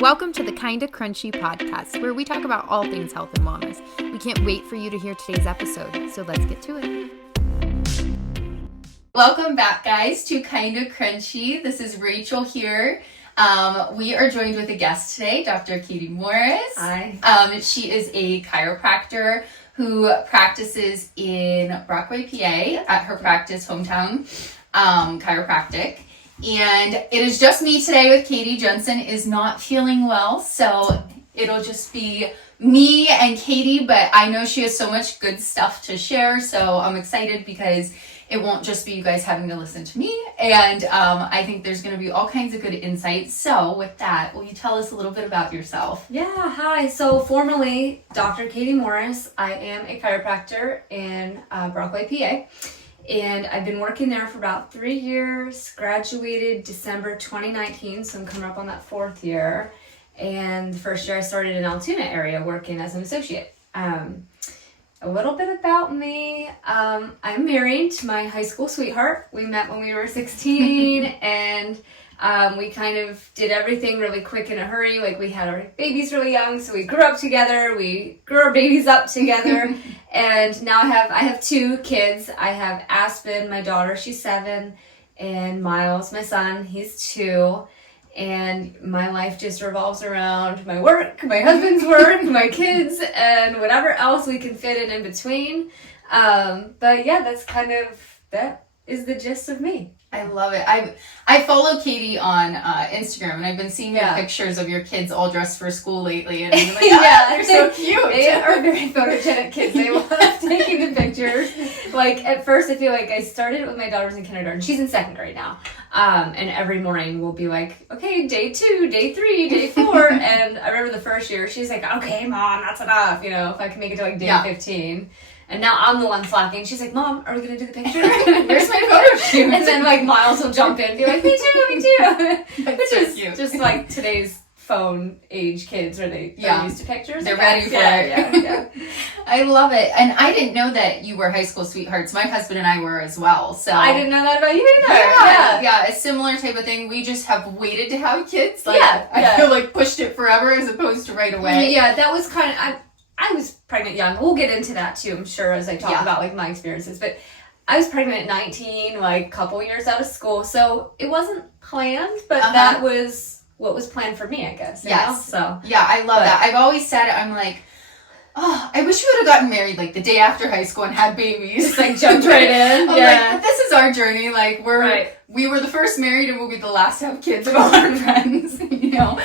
Welcome to the Kinda Krunchy podcast, where we talk about all things health and wellness. We can't wait for you to hear today's episode, so let's get to it. Welcome back, guys, to Kinda Krunchy. This is Rachel here. We are joined with a guest today, Dr. Katie Morris. Hi. She is a chiropractor who practices in Brockway, PA at her practice hometown, Chiropractic. And it is just me today with Katie. Jensen is not feeling well, so it'll just be me and Katie, but I know she has so much good stuff to share, so I'm excited because it won't just be you guys having to listen to me, and I think there's going to be all kinds of good insights. So with that, will you tell us a little bit about yourself? Yeah, hi. So formerly, Dr. Katie Morris. I am a chiropractor in Brockway, PA. And I've been working there for about 3 years, graduated December 2019, so I'm coming up on that 4th year. And the first year I started in Altoona area working as an associate. A little bit about me. I'm married to my high school sweetheart. We met when we were 16 and we kind of did everything really quick in a hurry. Like, we had our babies really young, so we grew up together. We grew our babies up together. And now I have 2 kids. I have Aspen, my daughter, she's 7, and Miles, my son, he's 2. And my life just revolves around my work, my husband's work, my kids, and whatever else we can fit in between. But yeah, that is the gist of me. I love it. I follow Katie on Instagram, and I've been seeing your pictures of your kids all dressed for school lately, and I'm like, they're so cute. They are very photogenic kids. They love taking the pictures. Like, at first, I feel like I started it with my daughter's in kindergarten. She's in 2nd grade now. And every morning we'll be like, okay, day 2, day 3, day 4. And I remember the first year, she's like, okay, Mom, that's enough. You know, if I can make it to like day 15. And now I'm the one slacking. She's like, Mom, are we going to do the picture? Where's my photo shoot? And then like Miles will jump in and be like, me too. Which is cute. Just like today's phone age kids where they're used to pictures. They're ready for it. Yeah. I love it. And I didn't know that you were high school sweethearts. My husband and I were as well. So I didn't know that about you either. Yeah, a similar type of thing. We just have waited to have kids. Like, yeah. I feel like pushed it forever as opposed to right away. Yeah, that was kind of... I was pregnant young. We'll get into that too, I'm sure, as I talk about like my experiences. But I was pregnant at 19, like a couple years out of school. So it wasn't planned, but that was what was planned for me, I guess. Yes. You know? So yeah, I love that. I've always said, I'm like, oh, I wish we would have gotten married like the day after high school and had babies. Just like jumped right in. I'm like, this is our journey. Like, we were the first married and we'll be the last to have kids of all our friends, you know.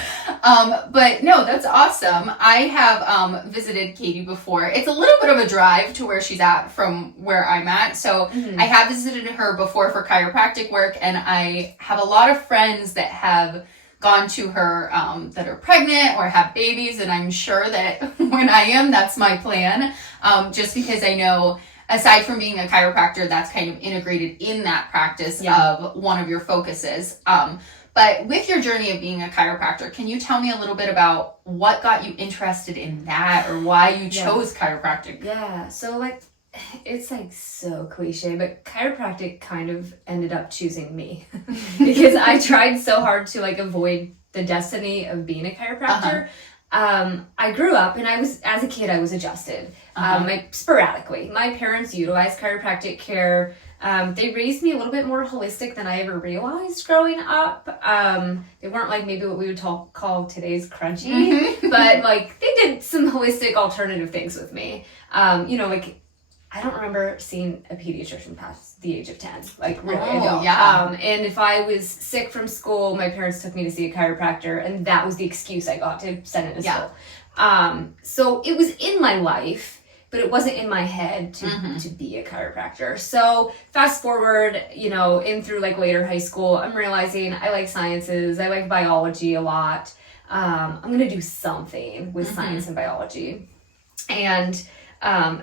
But no, that's awesome. I have visited Katie before. It's a little bit of a drive to where she's at from where I'm at. So I have visited her before for chiropractic work, and I have a lot of friends that have gone to her that are pregnant or have babies, and I'm sure that when I am, that's my plan, just because I know, aside from being a chiropractor, that's kind of integrated in that practice of one of your focuses. But with your journey of being a chiropractor, can you tell me a little bit about what got you interested in that, or why you chose chiropractic? Yeah, so like, it's like so cliche, but chiropractic kind of ended up choosing me because I tried so hard to like avoid the destiny of being a chiropractor. I grew up and as a kid, I was adjusted, sporadically. My parents utilized chiropractic care. They raised me a little bit more holistic than I ever realized growing up. They weren't like maybe what we would call today's crunchy, but like they did some holistic alternative things with me. You know, like, I don't remember seeing a pediatrician past the age of 10, like really. And if I was sick from school, my parents took me to see a chiropractor, and that was the excuse I got to send it to school. So it was in my life, but it wasn't in my head to be a chiropractor. So fast forward, you know, in through like later high school, I'm realizing I like sciences. I like biology a lot. I'm going to do something with science and biology. And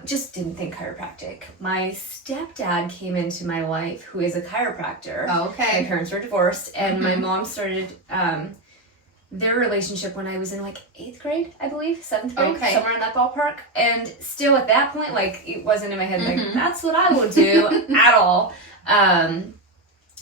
just didn't think chiropractic. My stepdad came into my life, who is a chiropractor. Oh, okay. My parents were divorced, and my mom started their relationship when I was in like 8th grade, I believe, 7th grade, somewhere in that ballpark. And still at that point, like, it wasn't in my head like, that's what I would do at all.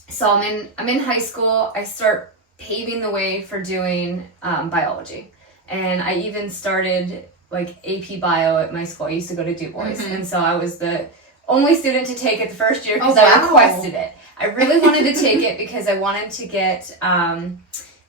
So I'm in high school. I start paving the way for doing biology. And I even started like AP Bio at my school. I used to go to Du Bois. And so I was the only student to take it the first year because I requested it. I really wanted to take it because I wanted to get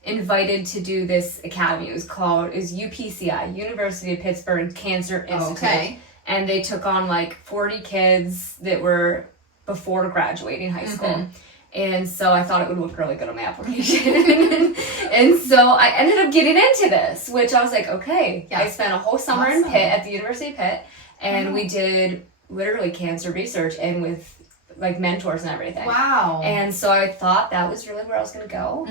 invited to do this academy. It was UPCI, University of Pittsburgh Cancer Institute. Okay. And they took on like 40 kids that were before graduating high school. And so I thought it would look really good on my application. And so I ended up getting into this, which I was like, okay. I spent a whole summer in Pitt at the University of Pitt, and we did literally cancer research and with like mentors and everything. Wow. And so I thought that was really where I was going to go.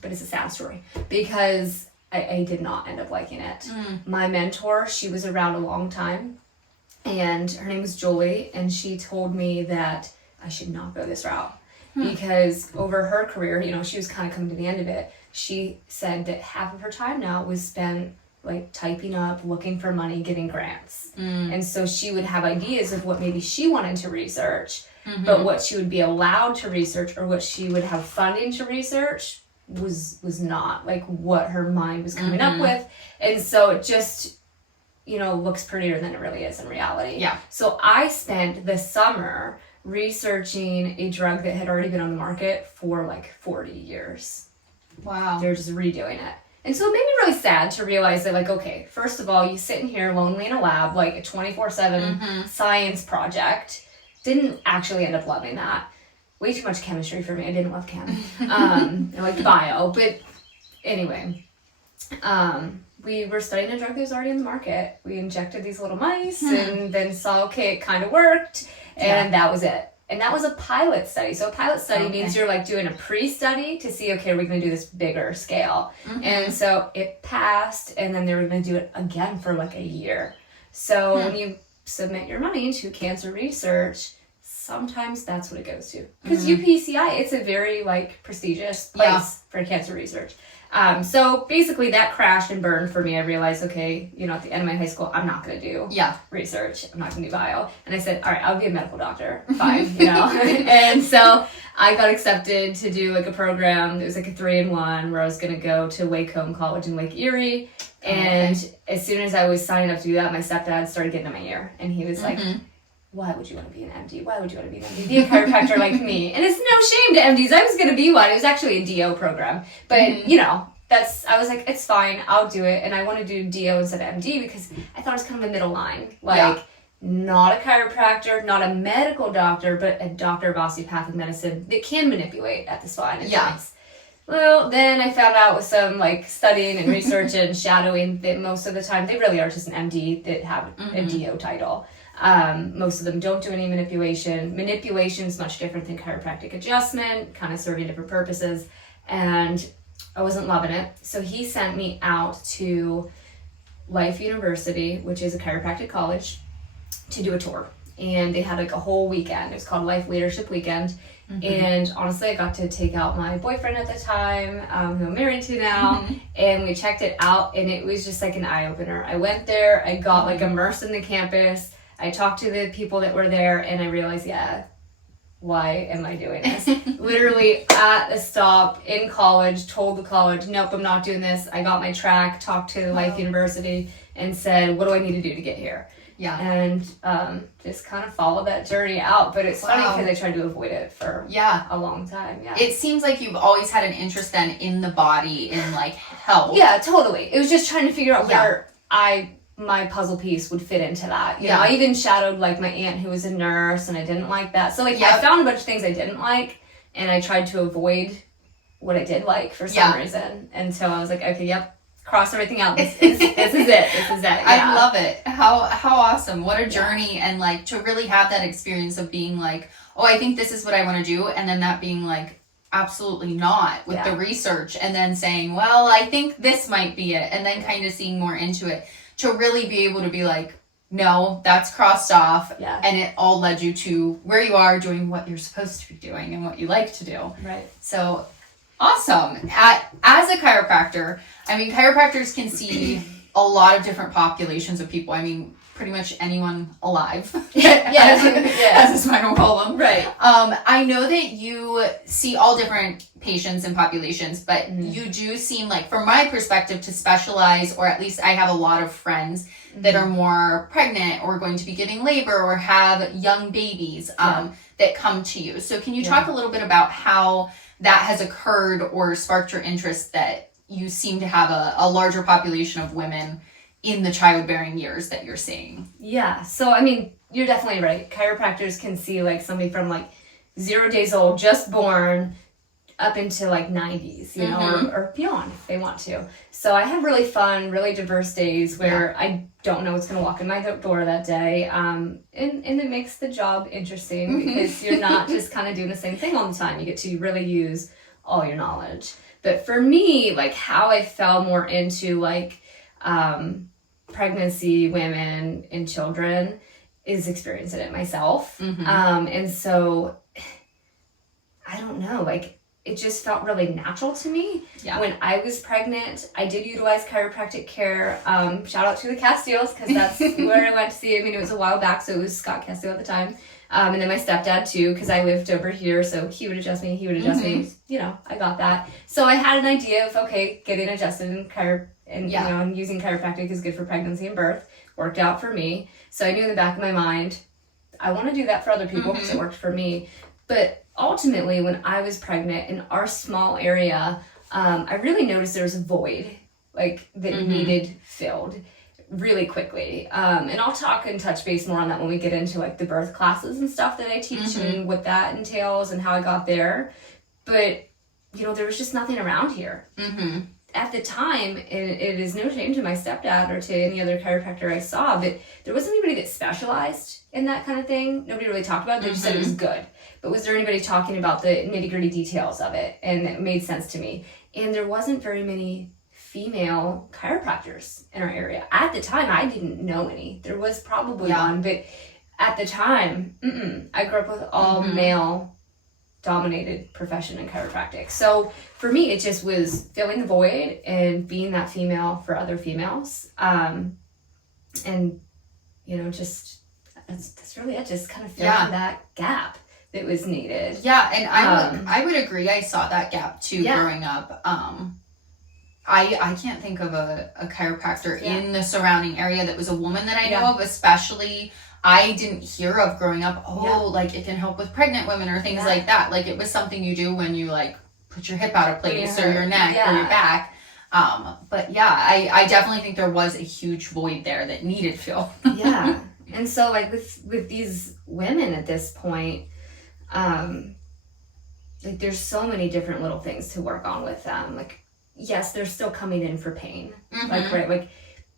But it's a sad story because I did not end up liking it. My mentor, she was around a long time, and her name was Julie, and she told me that I should not go this route because over her career, you know, she was kind of coming to the end of it. She said that half of her time now was spent like typing up, looking for money, getting grants. And so she would have ideas of what maybe she wanted to research, but what she would be allowed to research or what she would have funding to research was not like what her mind was coming up with. And so it just, you know, looks prettier than it really is in reality. Yeah. So I spent the summer researching a drug that had already been on the market for like 40 years. Wow. They're just redoing it. And so it made me really sad to realize that, like, okay, first of all, you sitting here lonely in a lab, like a 24/7 science project. Didn't actually end up loving that. Way too much chemistry for me. I didn't love chem. I liked bio. But anyway, we were studying a drug that was already on the market. We injected these little mice and then saw, okay, it kind of worked. And that was it. And that was a pilot study. So a pilot study means you're like doing a pre-study to see, okay, are we going to do this bigger scale? And so it passed, and then they were going to do it again for like a year. So when you submit your money into cancer research, sometimes that's what it goes to. Because UPCI, it's a very like prestigious place for cancer research. So basically that crashed and burned for me. I realized, okay, you know, at the end of my high school, I'm not going to do research. I'm not going to do bio. And I said, all right, I'll be a medical doctor. Fine, you know. And so I got accepted to do like a program. It was like a 3-in-1 where I was going to go to Wacombe College in Lake Erie. And as soon as I was signing up to do that, my stepdad started getting in my ear. And he was like, why would you want to be an MD? Why would you want to be an MD? Be a chiropractor like me. And it's no shame to MDs. I was going to be one. It was actually a DO program. But, you know, I was like, it's fine. I'll do it. And I want to do DO instead of MD because I thought it was kind of a middle line. Like, not a chiropractor, not a medical doctor, but a doctor of osteopathic medicine that can manipulate at the spine and joints. Well, then I found out with some like studying and research and shadowing that most of the time they really are just an MD that have a DO title. Most of them don't do any manipulation. Manipulation is much different than chiropractic adjustment, kind of serving different purposes. And I wasn't loving it. So he sent me out to Life University, which is a chiropractic college, to do a tour. And they had like a whole weekend. It was called Life Leadership Weekend. And honestly, I got to take out my boyfriend at the time, who I'm married to now, and we checked it out, and it was just like an eye-opener. I went there, I got like immersed in the campus, I talked to the people that were there, and I realized, why am I doing this? Literally at a stop in college, told the college, nope, I'm not doing this. I got my track, talked to Life University, and said, what do I need to do to get here? And just kind of followed that journey out. But it's funny because I tried to avoid it for a long time. It seems like you've always had an interest then in the body, in like health. Yeah, totally. It was just trying to figure out where my puzzle piece would fit into that. You know, I even shadowed like my aunt who was a nurse, and I didn't like that. So like I found a bunch of things I didn't like, and I tried to avoid what I did like for some reason. And so I was like, okay, cross everything out. This is it. This is it. I love it. How awesome. What a journey. And like to really have that experience of being like, oh, I think this is what I want to do. And then that being like, absolutely not with the research. And then saying, well, I think this might be it. And then kind of seeing more into it to really be able to be like, no, that's crossed off. And it all led you to where you are doing what you're supposed to be doing and what you like to do. Right. So awesome. As a chiropractor, I mean, chiropractors can see a lot of different populations of people. I mean, pretty much anyone alive has a spinal problem. Right. I know that you see all different patients and populations, but you do seem like, from my perspective, to specialize, or at least I have a lot of friends that are more pregnant or going to be giving labor or have young babies that come to you. So can you talk a little bit about how that has occurred or sparked your interest, that you seem to have a larger population of women in the childbearing years that you're seeing? Yeah. So, I mean, you're definitely right. Chiropractors can see like somebody from like 0 days old, just born, up into like 90s, you know, or beyond if they want to. So I have really fun, really diverse days where I don't know what's going to walk in my door that day. And it makes the job interesting because you're not just kind of doing the same thing all the time. You get to really use all your knowledge. But for me, like how I fell more into like pregnancy, women, and children is experiencing it myself. And so I don't know, like it just felt really natural to me. When I was pregnant, I did utilize chiropractic care. Shout out to the Castiles, because that's where I went to see. I mean, it was a while back, so it was Scott Castile at the time. And then my stepdad too, because I lived over here, so he would adjust me, me. You know, I got that. So I had an idea of, okay, getting adjusted and you know, and using chiropractic is good for pregnancy and birth. Worked out for me. So I knew in the back of my mind, I want to do that for other people because it worked for me. But ultimately, when I was pregnant in our small area, I really noticed there was a void, like that needed filled really quickly. And I'll talk and touch base more on that when we get into like the birth classes and stuff that I teach and what that entails and how I got there. But, you know, there was just nothing around here. At the time, and it is no shame to my stepdad or to any other chiropractor I saw, but there wasn't anybody that specialized in that kind of thing. Nobody really talked about it. They just said it was good. But was there anybody talking about the nitty-gritty details of it? And it made sense to me. And there wasn't very many female chiropractors in our area. At the time, I didn't know any. There was probably one, but at the time, I grew up with all male dominated profession in chiropractic. So for me, it just was filling the void and being that female for other females. And, you know, just, that's really it, just kind of filling that gap that was needed. Yeah, and I would agree. I saw that gap too growing up. I can't think of a chiropractor in the surrounding area that was a woman that I know of, especially. I didn't hear of growing up, like it can help with pregnant women or things like that. Like it was something you do when you like put your hip out of place or your neck or your back. But yeah, I definitely think there was a huge void there that needed filled. And so like with these women at this point, like there's so many different little things to work on with them. Like, yes, they're still coming in for pain. Like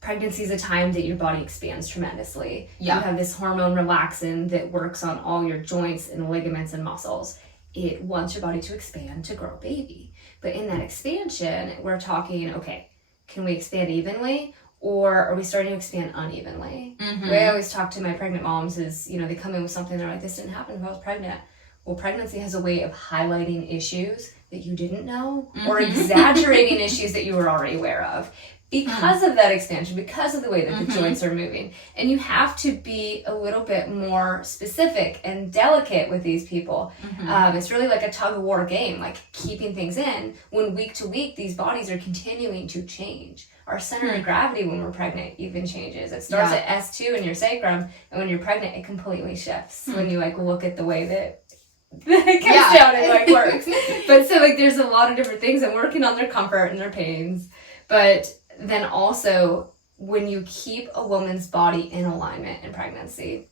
pregnancy is a time that your body expands tremendously. You have this hormone relaxin that works on all your joints and ligaments and muscles. It wants your body to expand to grow a baby. But in that expansion, we're talking, okay, can we expand evenly? Or are we starting to expand unevenly? The way I always talk to my pregnant moms is, you know, they come in with something, they're like, this didn't happen if I was pregnant. Well, pregnancy has a way of highlighting issues that you didn't know or exaggerating issues that you were already aware of. Because of that expansion, because of the way that the joints are moving. And you have to be a little bit more specific and delicate with these people. It's really like a tug-of-war game, like keeping things in. When week to week, these bodies are continuing to change. Our center of gravity when we're pregnant even changes. It starts at S2 in your sacrum, and when you're pregnant, it completely shifts. When you like look at the way that it comes down and like works. But so like there's a lot of different things, and working on their comfort and their pains. But then also, when you keep a woman's body in alignment in pregnancy,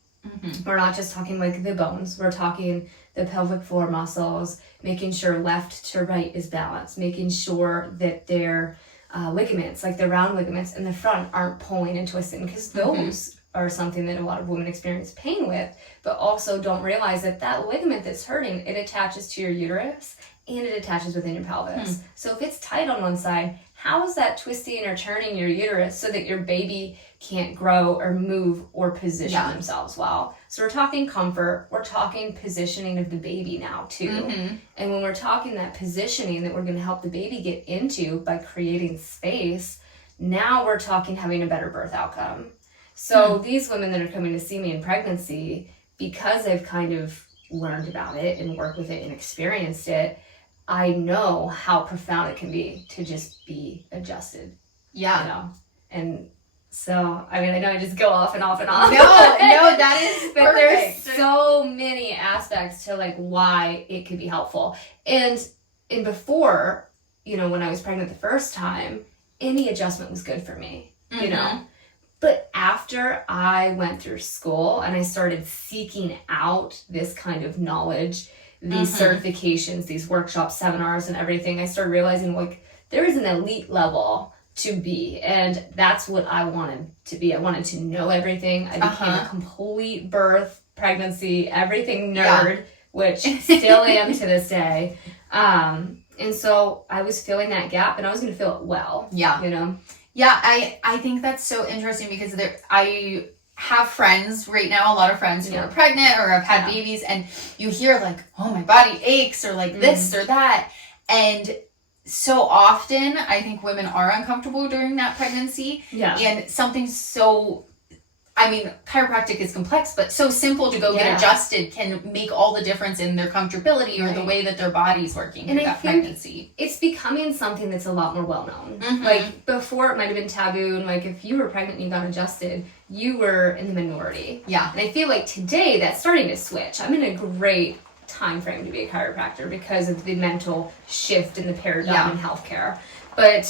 we're not just talking like the bones, we're talking the pelvic floor muscles, making sure left to right is balanced, making sure that their ligaments, like the round ligaments in the front, aren't pulling and twisting, because those are something that a lot of women experience pain with, but also don't realize that that ligament that's hurting, it attaches to your uterus and it attaches within your pelvis. So if it's tight on one side, how is that twisting or turning your uterus so that your baby can't grow or move or position themselves well? So we're talking comfort, we're talking positioning of the baby now too. And when we're talking that positioning that we're going to help the baby get into by creating space, now we're talking having a better birth outcome. So these women that are coming to see me in pregnancy, because I've kind of learned about it and worked with it and experienced it, I know how profound it can be to just be adjusted. Yeah. You know? And so, I mean, I know I just go off and off and off. No, that is but perfect. there's so many aspects to like why it could be helpful. And before, you know, when I was pregnant the first time, any adjustment was good for me, you know. But after I went through school and I started seeking out this kind of knowledge, these certifications, these workshops, seminars, and everything, I started realizing like there is an elite level to be, and that's what I wanted to be. I wanted to know everything. I became a complete birth, pregnancy, everything nerd, which still am to this day. And so I was filling that gap, and I was going to fill it well. Yeah. You know? Yeah, I think that's so interesting because I have friends right now, a lot of friends who are pregnant or have had babies, and you hear like, oh, my body aches or like this or that. And so often I think women are uncomfortable during that pregnancy. Yeah. And something so, I mean, chiropractic is complex, but so simple to go get adjusted can make all the difference in their comfortability or the way that their body's working through that pregnancy. It's becoming something that's a lot more well-known. Like, before it might have been taboo, and like, if you were pregnant and you got adjusted, you were in the minority. Yeah. And I feel like today that's starting to switch. I'm in a great time frame to be a chiropractor because of the mental shift in the paradigm in healthcare. But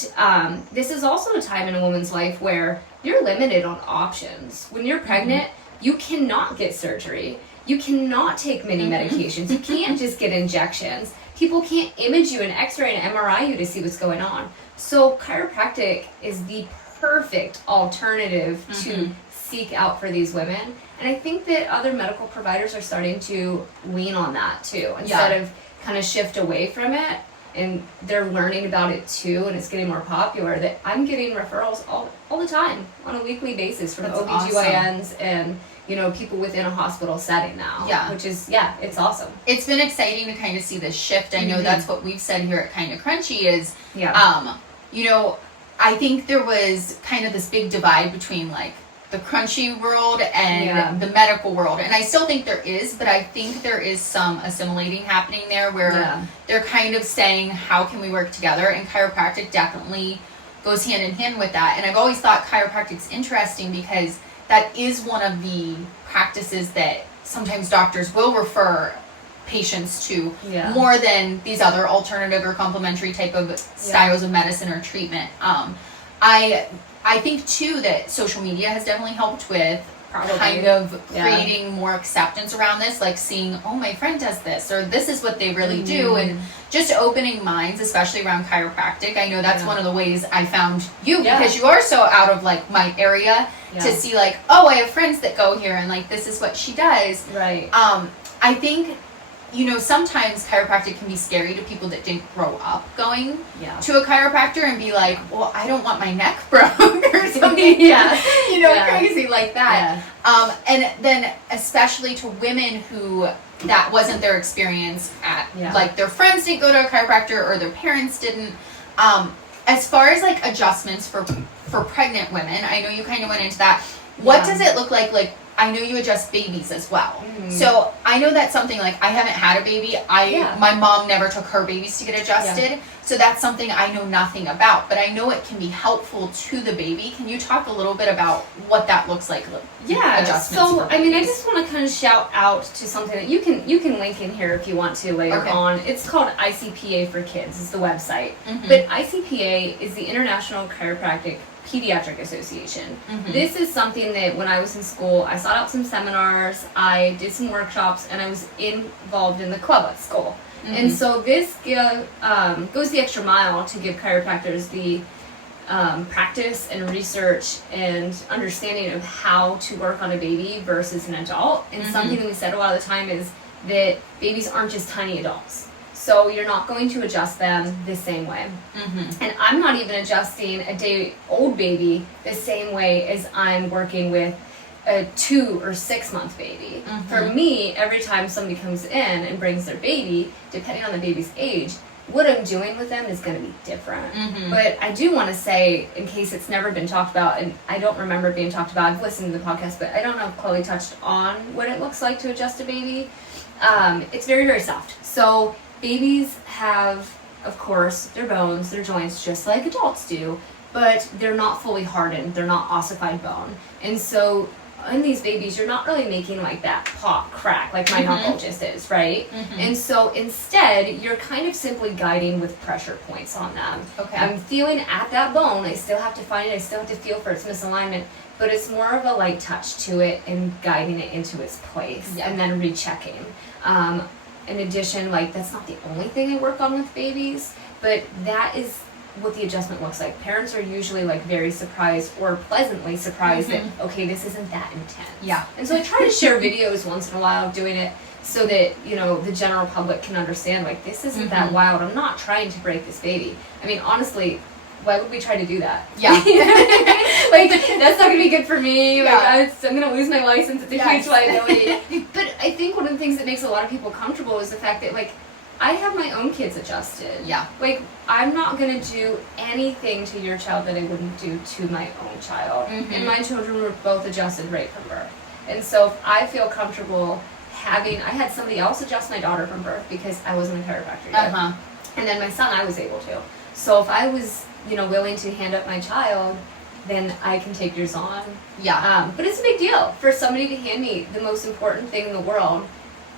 this is also a time in a woman's life where you're limited on options. When you're pregnant, you cannot get surgery. You cannot take many medications. You can't just get injections. People can't image you and x-ray and MRI you to see what's going on. So chiropractic is the perfect alternative to seek out for these women. And I think that other medical providers are starting to lean on that too, instead of kind of shift away from it. And they're learning about it too, and it's getting more popular, that I'm getting referrals all the time on a weekly basis from OBGYNs and, you know, people within a hospital setting now. Yeah. Which is, it's awesome. It's been exciting to kind of see this shift. I know that's what we've said here at Kind of Crunchy is, you know, I think there was kind of this big divide between like the crunchy world and the medical world. And I still think there is, but I think there is some assimilating happening there where they're kind of saying, how can we work together? And chiropractic definitely goes hand in hand with that. And I've always thought chiropractic's interesting because that is one of the practices that sometimes doctors will refer patients to more than these other alternative or complementary type of styles of medicine or treatment. I think too that social media has definitely helped with kind of creating more acceptance around this, like seeing, oh, my friend does this, or this is what they really do, and just opening minds, especially around chiropractic. I know that's one of the ways I found you because you are so out of like my area to see like, oh, I have friends that go here and like this is what she does. Right. I think, you know, sometimes chiropractic can be scary to people that didn't grow up going to a chiropractor and be like, well, I don't want my neck broke or something, you know, crazy like that. And then especially to women who that wasn't their experience at, like their friends didn't go to a chiropractor or their parents didn't. As far as like adjustments for pregnant women, I know you kind of went into that. What does it look like? Like, I know you adjust babies as well. So I know that's something like I haven't had a baby. My mom never took her babies to get adjusted. So that's something I know nothing about, but I know it can be helpful to the baby. Can you talk a little bit about what that looks like? Adjustments. So I mean, I just want to kind of shout out to something that you can link in here if you want to later on. It's called ICPA for Kids. It's the website. But ICPA is the International Chiropractic Pediatric Association. This is something that when I was in school, I sought out some seminars, I did some workshops, and I was involved in the club at school. And so this goes the extra mile to give chiropractors the practice and research and understanding of how to work on a baby versus an adult. And something that we said a lot of the time is that babies aren't just tiny adults. So you're not going to adjust them the same way. And I'm not even adjusting a day-old baby the same way as I'm working with a 2 or 6 month baby. For me, every time somebody comes in and brings their baby, depending on the baby's age, what I'm doing with them is going to be different. But I do want to say, in case it's never been talked about, and I don't remember it being talked about, I've listened to the podcast, but I don't know if Chloe touched on what it looks like to adjust a baby. It's very, very soft. So babies have, of course, their bones, their joints, just like adults do, but they're not fully hardened. They're not ossified bone. And so in these babies, you're not really making like that pop crack like my knuckle just is, right? And so instead, you're kind of simply guiding with pressure points on them. Okay. I'm feeling at that bone. I still have to find it. I still have to feel for its misalignment, but it's more of a light touch to it and guiding it into its place and then rechecking. In addition, like that's not the only thing I work on with babies, but that is what the adjustment looks like. Parents are usually like very surprised or pleasantly surprised that, okay, this isn't that intense. Yeah. And so I try to share videos once in a while of doing it so that, you know, the general public can understand, like, this isn't that wild. I'm not trying to break this baby. I mean, honestly, why would we try to do that? Yeah. Like, that's not going to be good for me. Like, I'm going to lose my license. It's a huge Yes. liability. But I think one of the things that makes a lot of people comfortable is the fact that, like, I have my own kids adjusted. Yeah. Like, I'm not going to do anything to your child that I wouldn't do to my own child. And my children were both adjusted right from birth. And so if I feel comfortable I had somebody else adjust my daughter from birth because I wasn't a chiropractor yet. And then my son, I was able to. So if I was, you know, willing to hand up my child, then I can take yours on. Yeah. But it's a big deal for somebody to hand me the most important thing in the world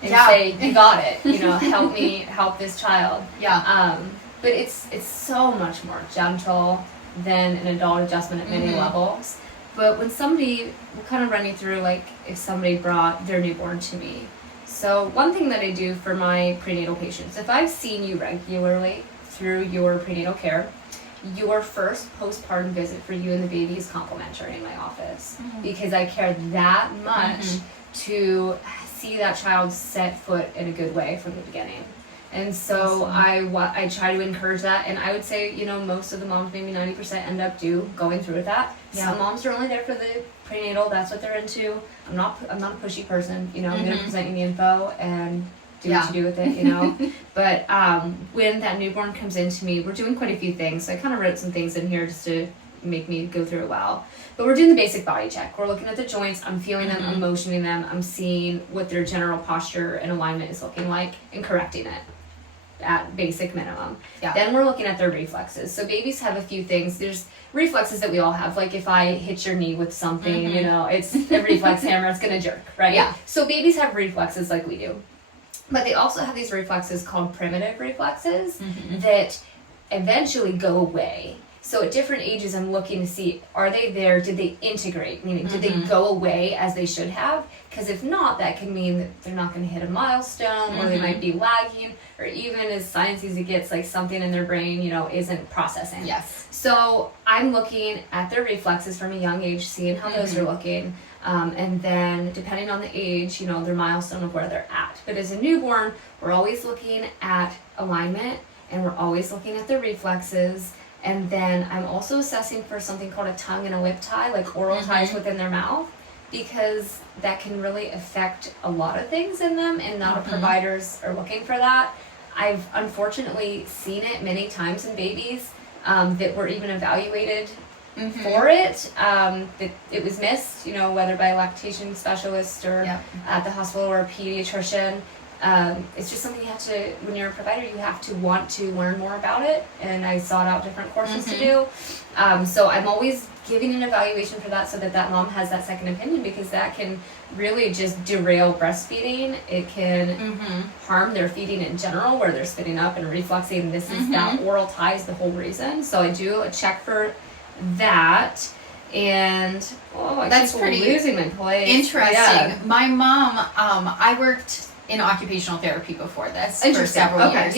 and say, you got it, you know, help me help this child. Yeah. But it's so much more gentle than an adult adjustment at many levels. But when somebody, we'll kind of run you through, like, if somebody brought their newborn to me. So one thing that I do for my prenatal patients, if I've seen you regularly through your prenatal care, your first postpartum visit for you and the baby is complimentary in my office because I care that much to see that child set foot in a good way from the beginning. And so I try to encourage that, and I would say, you know, most of the moms, maybe 90%, end up going through with that. Some moms are only there for the prenatal, that's what they're into. I'm not a pushy person, you know, I'm going to present you the info and do what you do with it, you know. But when that newborn comes into me, we're doing quite a few things. So I kind of wrote some things in here just to make me go through it well. But we're doing the basic body check. We're looking at the joints, I'm feeling them, I'm motioning them, I'm seeing what their general posture and alignment is looking like and correcting it at basic minimum. Then we're looking at their reflexes. So babies have a few things. There's reflexes that we all have. Like if I hit your knee with something, you know, it's a reflex hammer, it's going to jerk, right? So babies have reflexes like we do. But they also have these reflexes called primitive reflexes that eventually go away. So at different ages, I'm looking to see, are they there? Did they integrate? Meaning, did they go away as they should have? Because if not, that can mean that they're not going to hit a milestone, or they might be lagging, or even as sciencey as it gets, like something in their brain, you know, isn't processing. So I'm looking at their reflexes from a young age, seeing how those are looking. And then depending on the age, you know, their milestone of where they're at. But as a newborn, we're always looking at alignment, and we're always looking at their reflexes. And then I'm also assessing for something called a tongue and a lip tie, like oral ties within their mouth, because that can really affect a lot of things in them, and not all providers are looking for that. I've unfortunately seen it many times in babies that were even evaluated for it, that it was missed, you know, whether by a lactation specialist or at the hospital or a pediatrician. It's just something you have to, when you're a provider, you have to want to learn more about it, and I sought out different courses to do. So I'm always giving an evaluation for that so that that mom has that second opinion, because that can really just derail breastfeeding. It can harm their feeding in general, where they're spitting up and refluxing. This is that oral tie is the whole reason. So I do a check for that. And that's pretty losing my place. Interesting. My mom, I worked in occupational therapy before this for several years.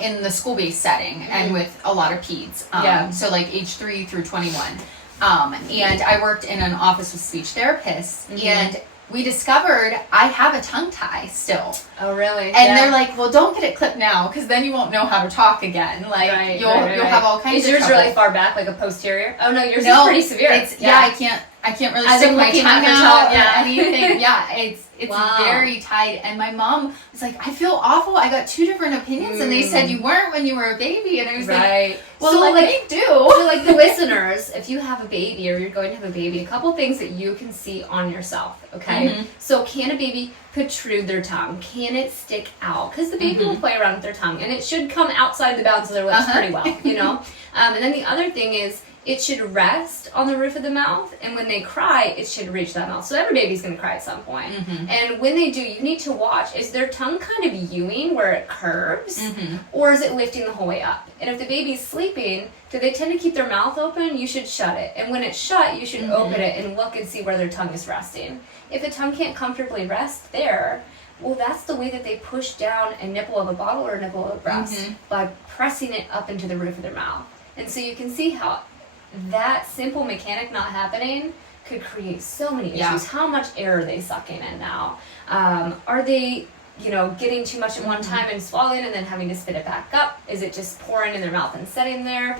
In the school-based setting and with a lot of peds. So like age 3 through 21. And I worked in an office with speech therapists, and we discovered I have a tongue tie still. Oh, really? And they're like, well, don't get it clipped now, because then you won't know how to talk again. Like, you'll have all kinds of trouble. Is yours trouble. really far back, like a posterior? Oh, no, yours is pretty severe. I can't. I can't really As stick in my looking tongue at the out top, or yeah. anything. Yeah, it's Wow. very tight. And my mom was like, I feel awful. I got 2 different opinions, and they said you weren't when you were a baby. And I was like, well, so they do. So like the listeners, if you have a baby or you're going to have a baby, a couple things that you can see on yourself, okay? So can a baby protrude their tongue? Can it stick out? Because the baby will play around with their tongue, and it should come outside the bounds of their lips pretty well, you know? And then the other thing is, it should rest on the roof of the mouth, and when they cry, it should reach that mouth. So every baby's going to cry at some point. And when they do, you need to watch, is their tongue kind of Ewing where it curves, or is it lifting the whole way up? And if the baby's sleeping, do they tend to keep their mouth open? You should shut it. And when it's shut, you should open it and look and see where their tongue is resting. If the tongue can't comfortably rest there, well, that's the way that they push down a nipple of a bottle or a nipple of a breast, by pressing it up into the roof of their mouth. And so you can see how that simple mechanic not happening could create so many issues. How much air are they sucking in now? Are they, getting too much at one time and swallowing and then having to spit it back up? Is it just pouring in their mouth and sitting there?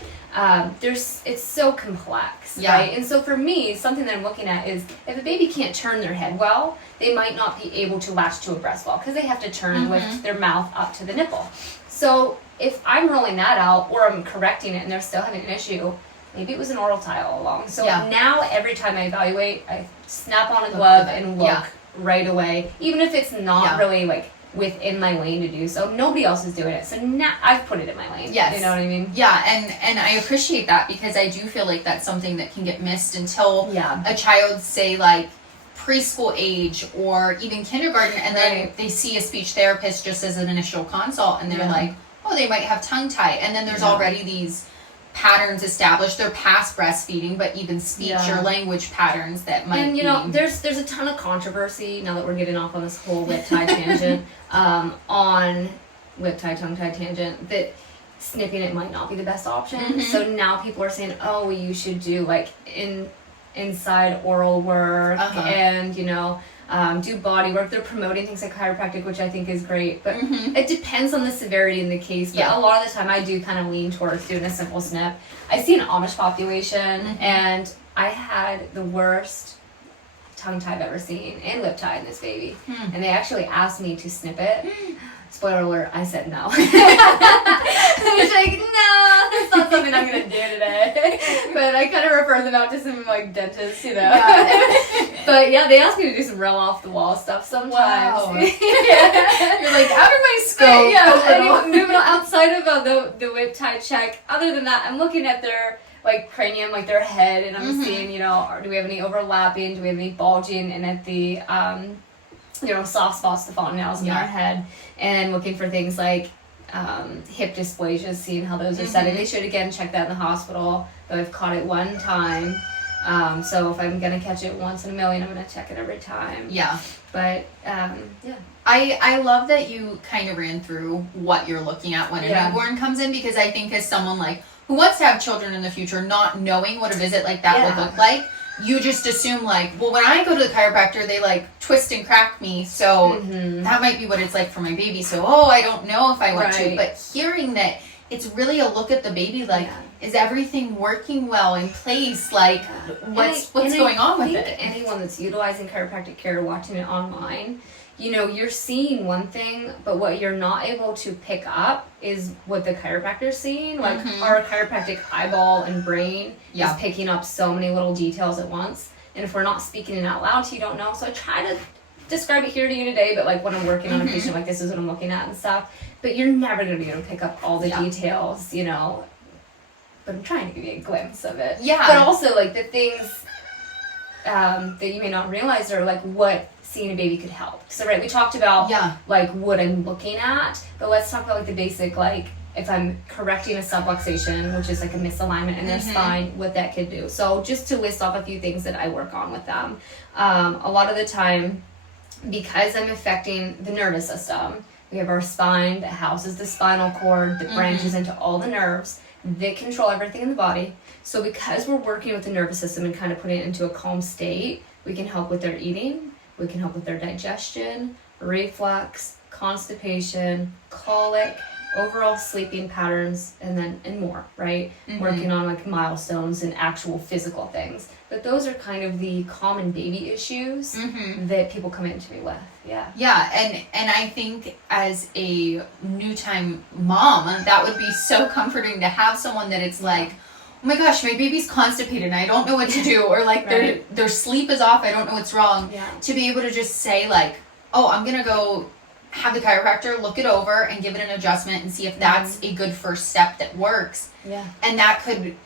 It's so complex, right? And so for me, something that I'm looking at is if a baby can't turn their head well, they might not be able to latch to a breast well because they have to turn with their mouth up to the nipple. So if I'm rolling that out or I'm correcting it and they're still having an issue, maybe it was an oral tie all along. So now every time I evaluate, I snap on a glove and look right away, even if it's not really like within my lane to do so. Nobody else is doing it, so now I've put it in my lane. Yes. You know what I mean? Yeah, and I appreciate that because I do feel like that's something that can get missed until a child, say like preschool age or even kindergarten, and then they see a speech therapist just as an initial consult, and they're like, oh, they might have tongue tie, and then there's already these patterns established. They're past breastfeeding, but even speech or language patterns that might be. And there's a ton of controversy now that we're getting off on this whole lip tie tangent, on lip tie, tongue tie tangent, that snipping it might not be the best option. So now people are saying, oh, you should do like inside oral work and do body work. They're promoting things like chiropractic, which I think is great, but it depends on the severity in the case. But a lot of the time I do kind of lean towards doing a simple snip. I see an Amish population and I had the worst tongue tie I've ever seen and lip tie in this baby. And they actually asked me to snip it. Spoiler alert, I said no. I was like, no, that's not something I'm going to do today. But I kind of refer them out to some like dentists, But they asked me to do some real off the wall stuff sometimes. Wow. You're like out of my scope. Anyway, moving on outside of the whip tie check. Other than that, I'm looking at their like cranium, like their head, and I'm seeing, do we have any overlapping? Do we have any bulging? And at the soft spots, the fontanelles in our head, and looking for things like hip dysplasias, seeing how those are setting. They should again check that in the hospital, though I've caught it one time. So if I'm gonna catch it once in a million, I'm gonna check it every time. But I love that you kind of ran through what you're looking at when a newborn comes in, because I think as someone like who wants to have children in the future, not knowing what a visit like that would look like, you just assume like, well, when I go to the chiropractor, they like twist and crack me, so that might be what it's like for my baby. So, I don't know if I want to. But hearing that it's really a look at the baby, like, is everything working well in place? Like, what's going on with it? Anyone that's utilizing chiropractic care, watching it online, you're seeing one thing, but what you're not able to pick up is what the chiropractor's seeing. Like, our chiropractic eyeball and brain is picking up so many little details at once. And if we're not speaking it out loud, you don't know. So I try to describe it here to you today, but like when I'm working on a patient, like this is what I'm looking at and stuff. But you're never going to be able to pick up all the details, But I'm trying to give you a glimpse of it. But also, like, the things that you may not realize are, like, what seeing a baby could help. So, right, we talked about, like, what I'm looking at, but let's talk about, like, the basic, like, if I'm correcting a subluxation, which is, like, a misalignment in their spine, what that could do. So, just to list off a few things that I work on with them. A lot of the time, because I'm affecting the nervous system, we have our spine that houses the spinal cord that branches into all the nerves that control everything in the body. So because we're working with the nervous system and kind of putting it into a calm state, we can help with their eating, we can help with their digestion, reflux, constipation, colic, overall sleeping patterns, and more, right? Working on like milestones and actual physical things. But those are kind of the common baby issues that people come into me with. Yeah. Yeah, and I think as a new time mom, that would be so comforting to have someone that it's like, oh my gosh, my baby's constipated and I don't know what to do, or like their sleep is off, I don't know what's wrong. Yeah. To be able to just say like, oh, I'm gonna go have the chiropractor look it over and give it an adjustment and see if that's a good first step that works. Yeah. And that could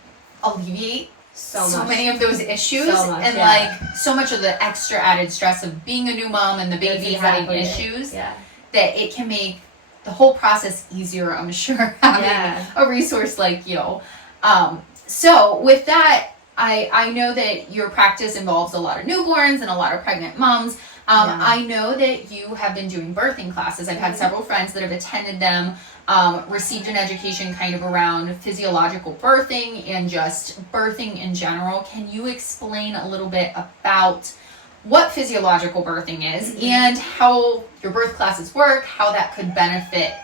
alleviate so many of those issues, and like so much of the extra added stress of being a new mom and the baby having issues, that it can make the whole process easier, I'm sure, having a resource like you. So with that, I know that your practice involves a lot of newborns and a lot of pregnant moms. I know that you have been doing birthing classes. I've had several friends that have attended them, received an education kind of around physiological birthing and just birthing in general. Can you explain a little bit about what physiological birthing is and how your birth classes work, how that could benefit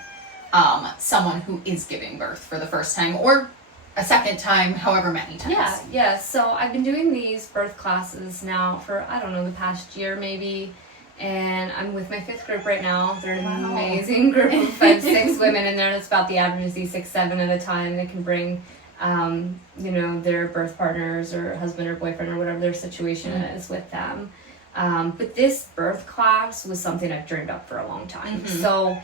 someone who is giving birth for the first time or a second time, however many times? Yeah. So I've been doing these birth classes now for, I don't know, the past year maybe. And I'm with my 5th group right now. They're an amazing group of 5-6 women in there. That's about the average is 6-7 at a time. They can bring, their birth partners or husband or boyfriend or whatever their situation is with them. But this birth class was something I've dreamed up for a long time. So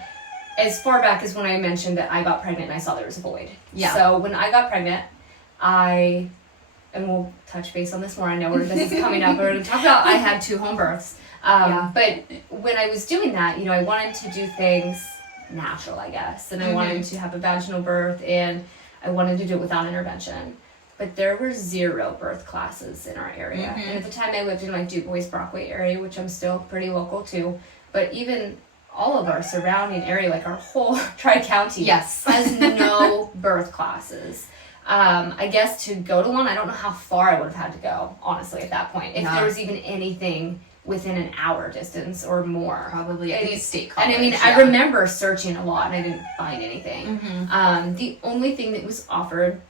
as far back as when I mentioned that I got pregnant and I saw there was a void. Yeah. So when I got pregnant, and we'll touch base on this more, I know where this is coming up, we're going to talk about I had 2 home births. But when I was doing that, I wanted to do things natural, I guess. And I wanted to have a vaginal birth and I wanted to do it without intervention. But there were 0 birth classes in our area. And at the time I lived in like DuBois, Brockway area, which I'm still pretty local to. But even all of our surrounding area, like our whole Tri-County, has no birth classes. I guess to go to one, I don't know how far I would have had to go, honestly, at that point. If there was even anything within an hour distance or more. Probably at least state college. And I remember searching a lot and I didn't find anything. The only thing that was offered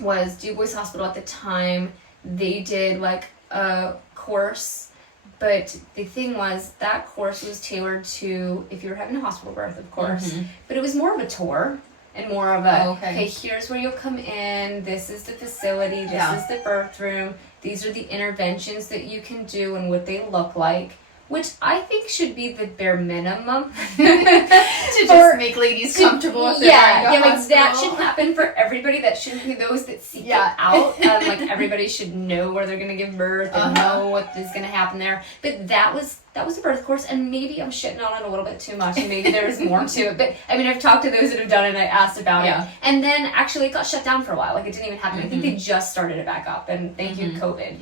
was DuBois Hospital at the time. They did like a course, but the thing was that course was tailored to if you were having a hospital birth, of course, but it was more of a tour and more of a, okay, here's where you'll come in, this is the facility, this is the birth room, these are the interventions that you can do and what they look like, which I think should be the bare minimum. To just make ladies comfortable if they're going to like that should happen for everybody. That shouldn't be those that seek it out. Like everybody should know where they're going to give birth and know what is going to happen there. But that was a birth course, and maybe I'm shitting on it a little bit too much, and maybe there was more to it. But I mean, I've talked to those that have done it, and I asked about it. And then actually it got shut down for a while. Like it didn't even happen. I think they just started it back up, and thank you, COVID,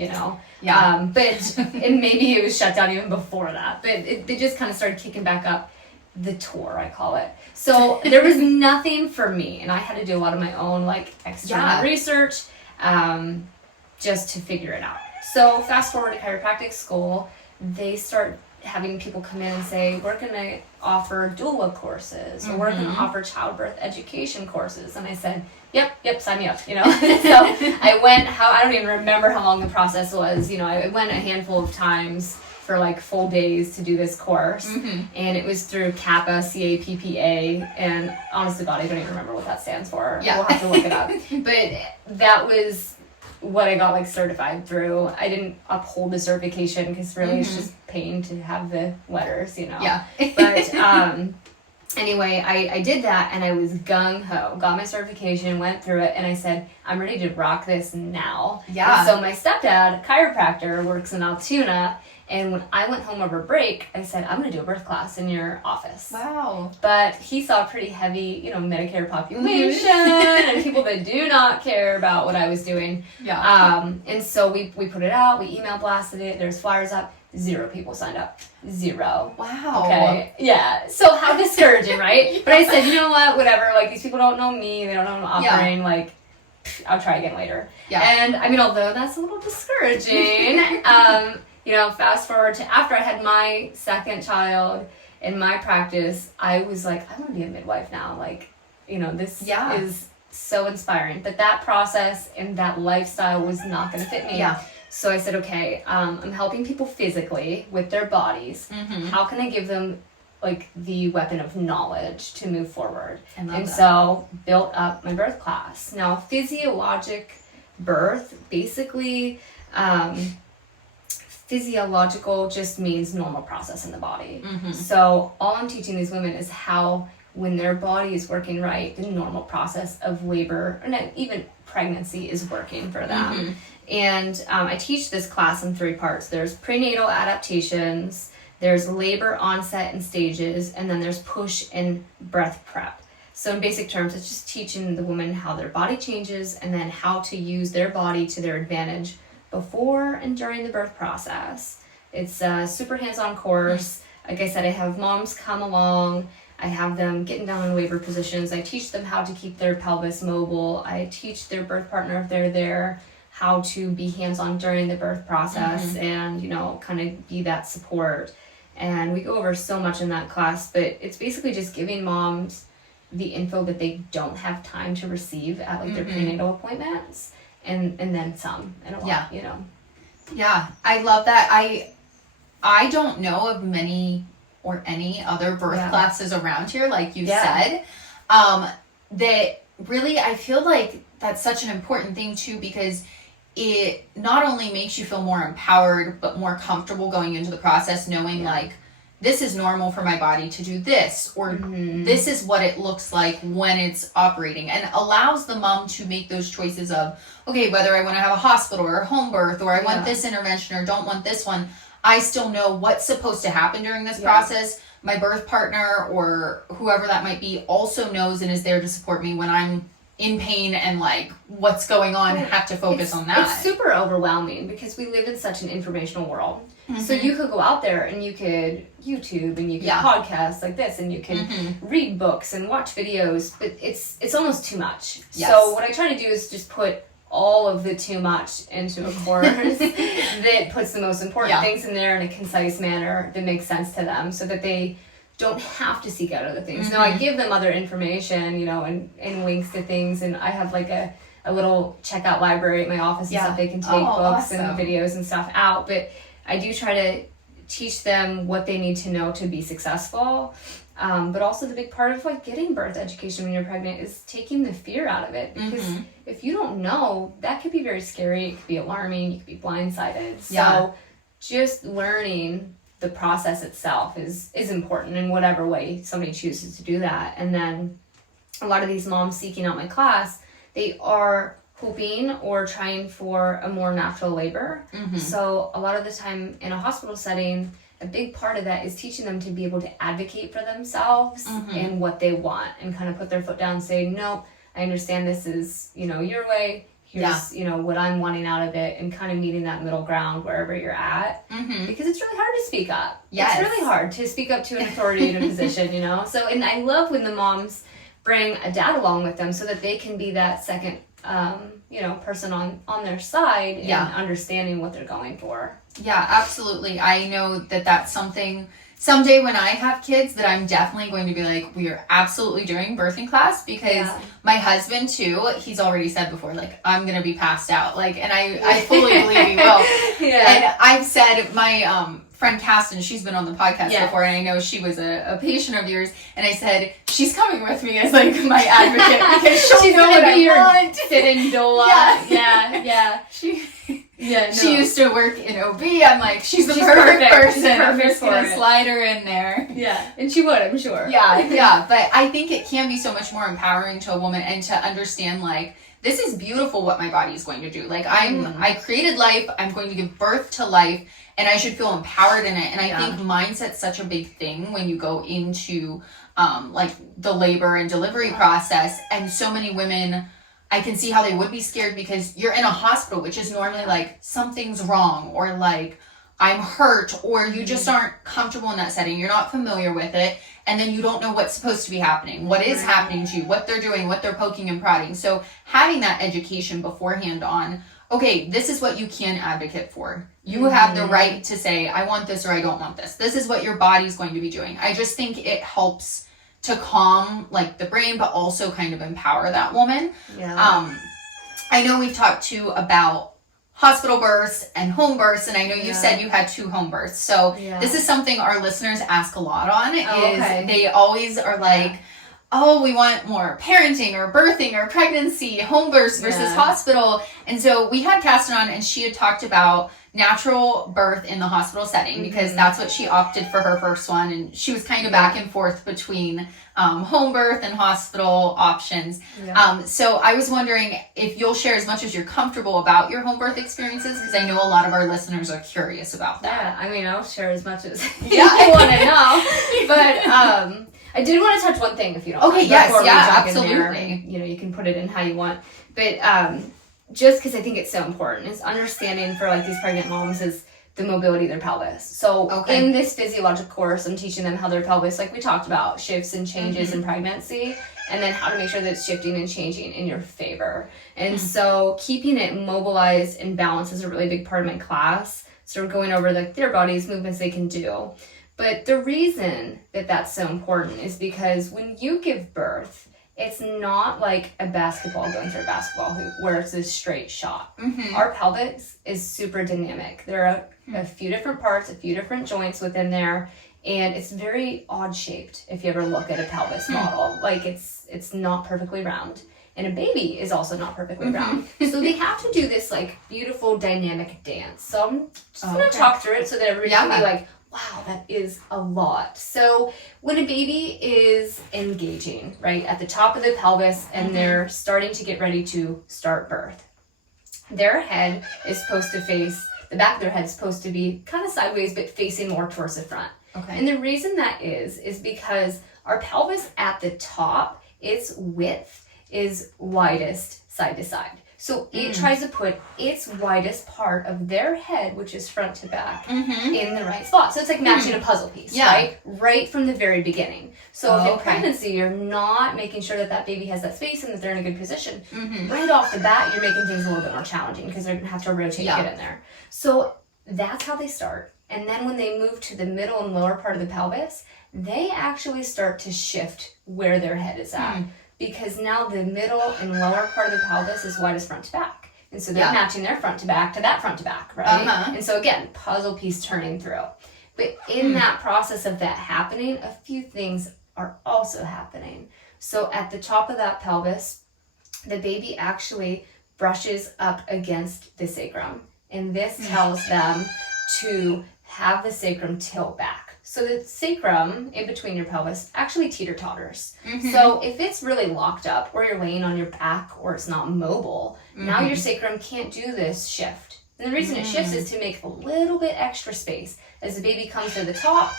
but and maybe it was shut down even before that. But they just kind of started kicking back up the tour, I call it. So there was nothing for me, and I had to do a lot of my own like external research just to figure it out. So fast forward to chiropractic school, they start having people come in and say, we're going to offer doula courses, or we're going to offer childbirth education courses. And I said, yep, sign me up, So I went, I don't even remember how long the process was. I went a handful of times for like full days to do this course. And it was through CAPPA, C-A-P-P-A. And honest to God, I don't even remember what that stands for. We'll have to look it up. But that was what I got like certified through. I didn't uphold the certification because really it's just paying to have the letters, But anyway, I did that and I was gung-ho, got my certification, went through it, and I said, I'm ready to rock this now. And so my stepdad, chiropractor, works in Altoona, and when I went home over break, I said, I'm going to do a birth class in your office. Wow. But he saw a pretty heavy, Medicare population and people that do not care about what I was doing. And so we put it out, we email blasted it, there's flyers up, 0 people signed up. 0. Wow. Okay. Yeah. So how discouraging, right? But I said, you know what, whatever, like these people don't know me, they don't know what I'm offering, like, I'll try again later. And I mean, although that's a little discouraging, fast forward to after I had my second child in my practice, I was like, I want to be a midwife now. Like, this is so inspiring. But that process and that lifestyle was not going to fit me. Yeah. So I said, okay, I'm helping people physically with their bodies. How can I give them like the weapon of knowledge to move forward? And so built up my birth class. Now, physiologic birth, basically, physiological just means normal process in the body. So all I'm teaching these women is how, when their body is working right, the normal process of labor, or not, even pregnancy, is working for them. And I teach this class in 3 parts. There's prenatal adaptations, there's labor onset and stages, and then there's push and breath prep. So in basic terms, it's just teaching the woman how their body changes and then how to use their body to their advantage before and during the birth process. It's a super hands-on course. Like I said, I have moms come along. I have them getting down in labor positions. I teach them how to keep their pelvis mobile. I teach their birth partner, if they're there, how to be hands-on during the birth process and, kind of be that support. And we go over so much in that class, but it's basically just giving moms the info that they don't have time to receive at like their prenatal appointments, and then some, and a lot, Yeah, I love that. I don't know of many or any other birth classes around here, like you said, that really, I feel like that's such an important thing too, because it not only makes you feel more empowered, but more comfortable going into the process, knowing like, this is normal for my body to do this, or this is what it looks like when it's operating, and allows the mom to make those choices of, okay, whether I want to have a hospital or a home birth, or I want this intervention or don't want this one, I still know what's supposed to happen during this process. My birth partner or whoever that might be also knows and is there to support me when I'm in pain and like what's going on, have to focus on that. It's super overwhelming because we live in such an informational world. So you could go out there and you could YouTube and you could podcast like this, and you can read books and watch videos, but it's almost too much. So what I try to do is just put all of the too much into a course that puts the most important things in there in a concise manner that makes sense to them, so that they don't have to seek out other things. Now, I give them other information, and links to things, and I have like a little checkout library at my office and stuff. They can take books and videos and stuff out, but I do try to teach them what they need to know to be successful. But also the big part of like getting birth education when you're pregnant is taking the fear out of it, because if you don't know, that could be very scary. It could be alarming. You could be blindsided. So just learning the process itself is important in whatever way somebody chooses to do that. And then a lot of these moms seeking out my class, they are hoping or trying for a more natural labor. So a lot of the time in a hospital setting, a big part of that is teaching them to be able to advocate for themselves and what they want, and kind of put their foot down and say, no, I understand this is, your way. Here's, what I'm wanting out of it, and kind of meeting that middle ground wherever you're at. Because it's really hard to speak up. It's really hard to speak up to an authority in a position, So, and I love when the moms bring a dad along with them so that they can be that second, person on their side and understanding what they're going for. Yeah, absolutely. I know that that's something someday when I have kids that I'm definitely going to be like, we are absolutely doing birthing class, because my husband too, he's already said before, like, I'm going to be passed out. Like, and I fully believe he will. And I've said, my friend Caston, she's been on the podcast before, and I know she was a patient of yours, and I said, she's coming with me as like my advocate, because she'll know what I want. Sit-in doula. She used to work in OB. I'm like, she's the perfect person. I'm just going to slide her in there. Yeah, and she would, I'm sure. Yeah. But I think it can be so much more empowering to a woman, and to understand, like, this is beautiful what my body is going to do. Like, I created life. I'm going to give birth to life, and I should feel empowered in it. And I think mindset's such a big thing when you go into, like, the labor and delivery process. And so many women, I can see how they would be scared, because you're in a hospital, which is normally like, something's wrong, or like, I'm hurt, or you just aren't comfortable in that setting. You're not familiar with it. And then you don't know what's supposed to be happening, what is happening to you, what they're doing, what they're poking and prodding. So having that education beforehand on, okay, this is what you can advocate for. You have the right to say, I want this or I don't want this. This is what your body's going to be doing. I just think it helps to calm like the brain, but also kind of empower that woman. Yeah. I know we've talked too about hospital births and home births, and I know you said you had 2 home births. So this is something our listeners ask a lot on, they always are like, oh, we want more parenting or birthing or pregnancy, home births versus hospital. And so we had Casten on, and she had talked about natural birth in the hospital setting because that's what she opted for her first one. And she was kind of back and forth between home birth and hospital options. So I was wondering if you'll share as much as you're comfortable about your home birth experiences, because I know a lot of our listeners are curious about that. Yeah, I mean, I'll share as much as you want to know. But I did want to touch one thing, if you don't mind. Okay, yes, absolutely. You can put it in how you want. But just because I think it's so important, is understanding for like these pregnant moms is the mobility of their pelvis. So in this physiologic course, I'm teaching them how their pelvis, like we talked about, shifts and changes in pregnancy, and then how to make sure that it's shifting and changing in your favor. And so keeping it mobilized and balanced is a really big part of my class. So we're going over like their bodies, movements they can do. But the reason that that's so important is because when you give birth, it's not like a basketball going through a basketball hoop where it's a straight shot. Our pelvis is super dynamic. There are a few different parts, a few different joints within there, and it's very odd shaped if you ever look at a pelvis model. Like it's not perfectly round. And a baby is also not perfectly round. So they have to do this like beautiful dynamic dance. So I'm just going to talk through it so that everybody can be like, wow, that is a lot. So when a baby is engaging, right, at the top of the pelvis and they're starting to get ready to start birth, their head is supposed to face, the back of their head is supposed to be kind of sideways but facing more towards the front. And the reason that is because our pelvis at the top, its width is widest side to side. So it tries to put its widest part of their head, which is front to back, in the right spot. So it's like matching a puzzle piece, right? Right from the very beginning. So if in pregnancy, you're not making sure that that baby has that space and that they're in a good position, right off the bat, you're making things a little bit more challenging because they're going to have to rotate to get in there. So that's how they start. And then when they move to the middle and lower part of the pelvis, they actually start to shift where their head is at. Because now the middle and lower part of the pelvis is widest front to back. And so they're matching their front to back to that front to back, right? And so again, puzzle piece turning through. But in that process of that happening, a few things are also happening. So at the top of that pelvis, the baby actually brushes up against the sacrum. And this tells them to have the sacrum tilt back. So the sacrum in between your pelvis actually teeter-totters. So if it's really locked up or you're laying on your back or it's not mobile, now your sacrum can't do this shift. And the reason it shifts is to make a little bit extra space. As the baby comes to the top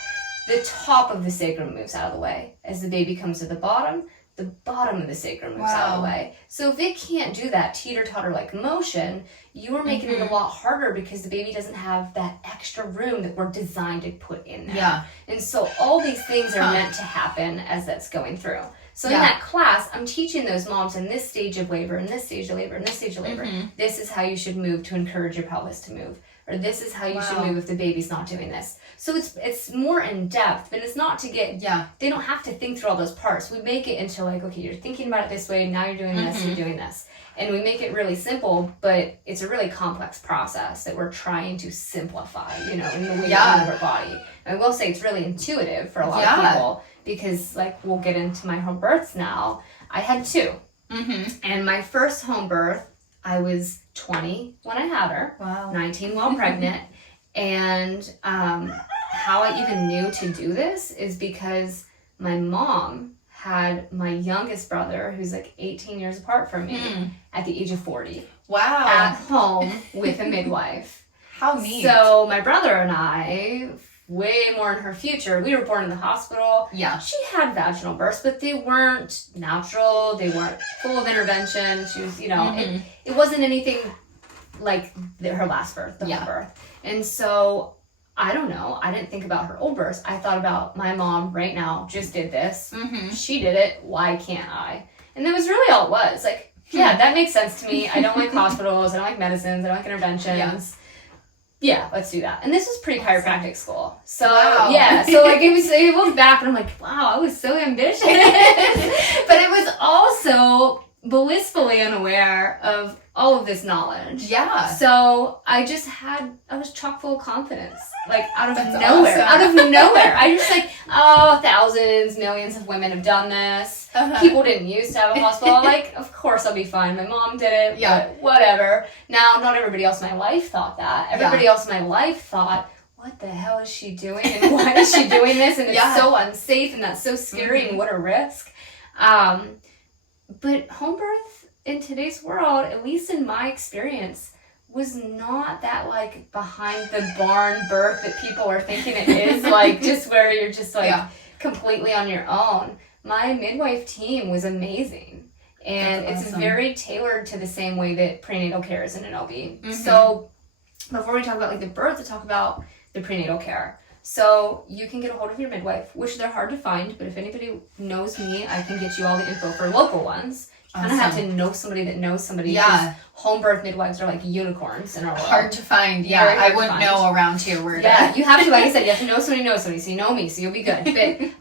of the sacrum moves out of the way. As the baby comes to the bottom of the sacrum moves out of the way. So if it can't do that teeter-totter-like motion, you are making it a lot harder because the baby doesn't have that extra room that we're designed to put in there. And so all these things are meant to happen as that's going through. So in that class, I'm teaching those moms in this stage of labor, in this stage of labor, in this stage of labor, this is how you should move to encourage your pelvis to move. Or this is how you should move if the baby's not doing this. So it's more in depth, but it's not to get, they don't have to think through all those parts. We make it into like, okay, you're thinking about it this way, now you're doing this, you're doing this. And we make it really simple, but it's a really complex process that we're trying to simplify, in the way we move our body. And I will say it's really intuitive for a lot of people because like we'll get into my home births now. I had 2. And my first home birth, I was 20 when I had her, 19 while pregnant. And how I even knew to do this is because my mom had my youngest brother, who's like 18 years apart from me, at the age of 40. At home with a midwife. How neat. So my brother and I, way more in her future, we were born in the hospital. She had vaginal births, but they weren't natural. They weren't full of intervention. She was, it wasn't anything like her last birth, the home birth. And so I don't know. I didn't think about her old births. I thought about my mom right now just did this. She did it. Why can't I? And that was really all it was. Like, that makes sense to me. I don't like hospitals. I don't like medicines. I don't like interventions. Yeah, let's do that. And this was pre-chiropractic school. So, wow. yeah. So, like, it looked back and I'm like, wow, I was so ambitious. But it was also blissfully unaware of all of this knowledge. Yeah. So, I was chock full of confidence. Like, out of That's nowhere. awesome. Out of nowhere. I just like, oh, thousands, millions of women have done this. People didn't used to have a hospital. Like, of course I'll be fine. My mom did it. Yeah. But whatever. Now, not everybody else in my life thought that. Everybody else in my life thought, what the hell is she doing? And why is she doing this? And it's so unsafe and that's so scary and what a risk. But home birth in today's world, at least in my experience, was not that like behind the barn birth that people are thinking it is. Like just where you're just like completely on your own. My midwife team was amazing. And it's very tailored to the same way that prenatal care is in an OB. Mm-hmm. So before we talk about like the birth, to talk about the prenatal care. So you can get a hold of your midwife, which they're hard to find, but if anybody knows me, I can get you all the info for local ones. You kind of have to know somebody that knows somebody. Yeah. Home birth midwives are like unicorns in our world. Hard to find. Yeah, I wouldn't know around here where you have to, like I said, you have to know somebody, so you know me, so you'll be good. But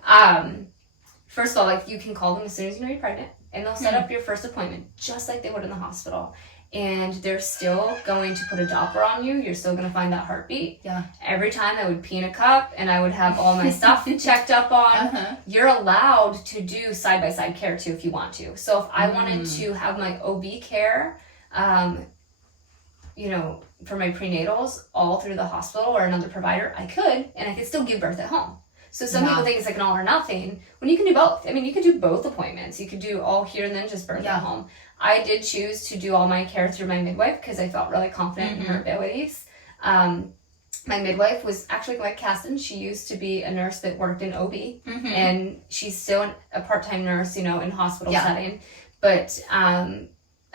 first of all, like you can call them as soon as you know you're pregnant, and they'll set up your first appointment just like they would in the hospital. And they're still going to put a Doppler on you. You're still going to find that heartbeat. Yeah. Every time I would pee in a cup and I would have all my stuff checked up on. You're allowed to do side-by-side care too if you want to. So if I wanted to have my OB care, you know, for my prenatals all through the hospital or another provider, I could, and I could still give birth at home. So some people think it's like an all or nothing, when you can do both. I mean, you could do both appointments. You could do all here and then just birth at home. I did choose to do all my care through my midwife because I felt really confident in her abilities. My midwife was actually like Kasten. She used to be a nurse that worked in OB, and she's still a part-time nurse, you know, in hospital setting. But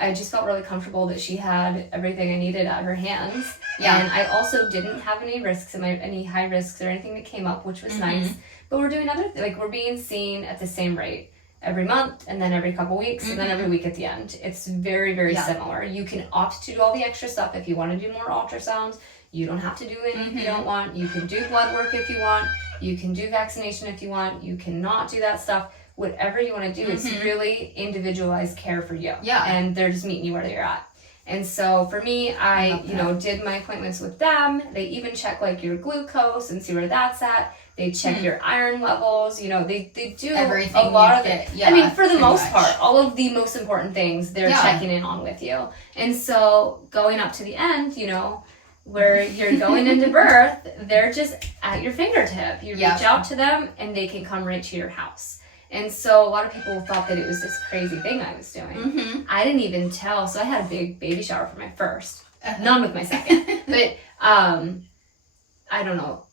I just felt really comfortable that she had everything I needed at her hands. Yeah. And I also didn't have any risks, any high risks or anything that came up, which was nice. But we're doing we're being seen at the same rate every month, and then every couple weeks, and then every week at the end. It's very, very similar. You can opt to do all the extra stuff if you want to do more ultrasounds. You don't have to do it if you don't want. You can do blood work if you want. You can do vaccination if you want. You cannot do that stuff. Whatever you want to do, it's really individualized care for you. Yeah. And they're just meeting you where you're at. And so for me, I did my appointments with them. They even check like your glucose and see where that's at. They check your iron levels. You know, they do everything. A lot of it. Yeah, I mean, for the most part, all of the most important things they're checking in on with you. And so going up to the end, you know, where you're going into birth, they're just at your fingertip. You reach out to them and they can come right to your house. And so a lot of people thought that it was this crazy thing I was doing. I didn't even tell. So I had a big baby shower for my first, none with my second. But I don't know,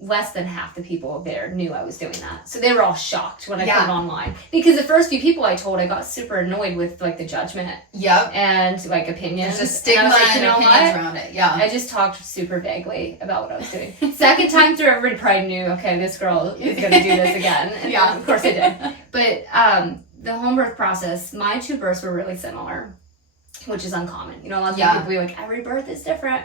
less than half the people there knew I was doing that. So they were all shocked when I put it online. Because the first few people I told, I got super annoyed with like the judgment. And like opinions. There's a stigma and opinions around it. Yeah. I just talked super vaguely about what I was doing. Second time through, everybody probably knew, okay, this girl is going to do this again. And of course I did. But the home birth process, my two births were really similar, which is uncommon. You know, a lot of people be like, every birth is different.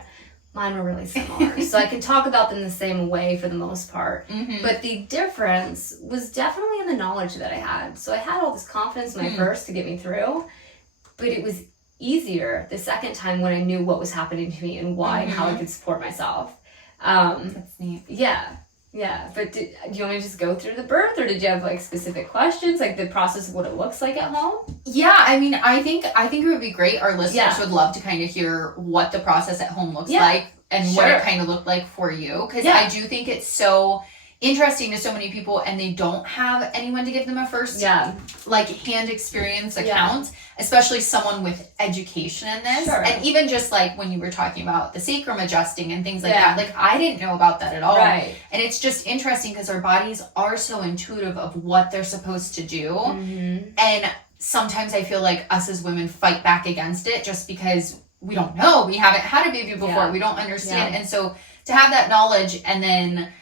Mine were really similar. So I can talk about them the same way for the most part. But the difference was definitely in the knowledge that I had. So I had all this confidence in my first to get me through. But it was easier the second time when I knew what was happening to me and why and how I could support myself. That's neat. Yeah. But do you want me to just go through the birth, or did you have like specific questions, like the process of what it looks like at home? Yeah, I mean, I think it would be great. Our listeners would love to kind of hear what the process at home looks like and what it kind of looked like for you. Because I do think it's so interesting to so many people, and they don't have anyone to give them a first like hand experience account, especially someone with education in this. And even just like when you were talking about the sacrum adjusting and things like that, like I didn't know about that at all. And it's just interesting because our bodies are so intuitive of what they're supposed to do. And sometimes I feel like us as women fight back against it just because we don't know. We haven't had a baby before. We don't understand. And so to have that knowledge and then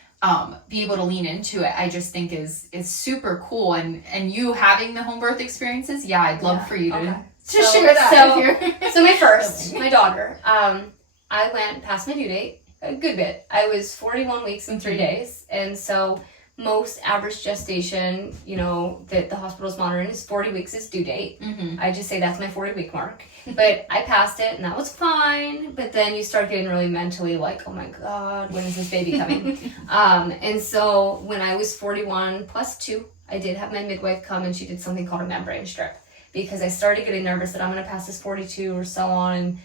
be able to lean into it, I just think is super cool. And you having the home birth experiences, I'd love for you to share that. So my first, my daughter, I went past my due date a good bit. I was 41 weeks and 3 days. And so most average gestation, you know, that the hospital's monitoring is 40 weeks is due date. I just say that's my 40-week mark. But I passed it, and that was fine. But then you start getting really mentally like, oh my God, when is this baby coming? And so when I was 41 plus 2, I did have my midwife come, and she did something called a membrane strip. Because I started getting nervous that I'm going to pass this 42 or so on, and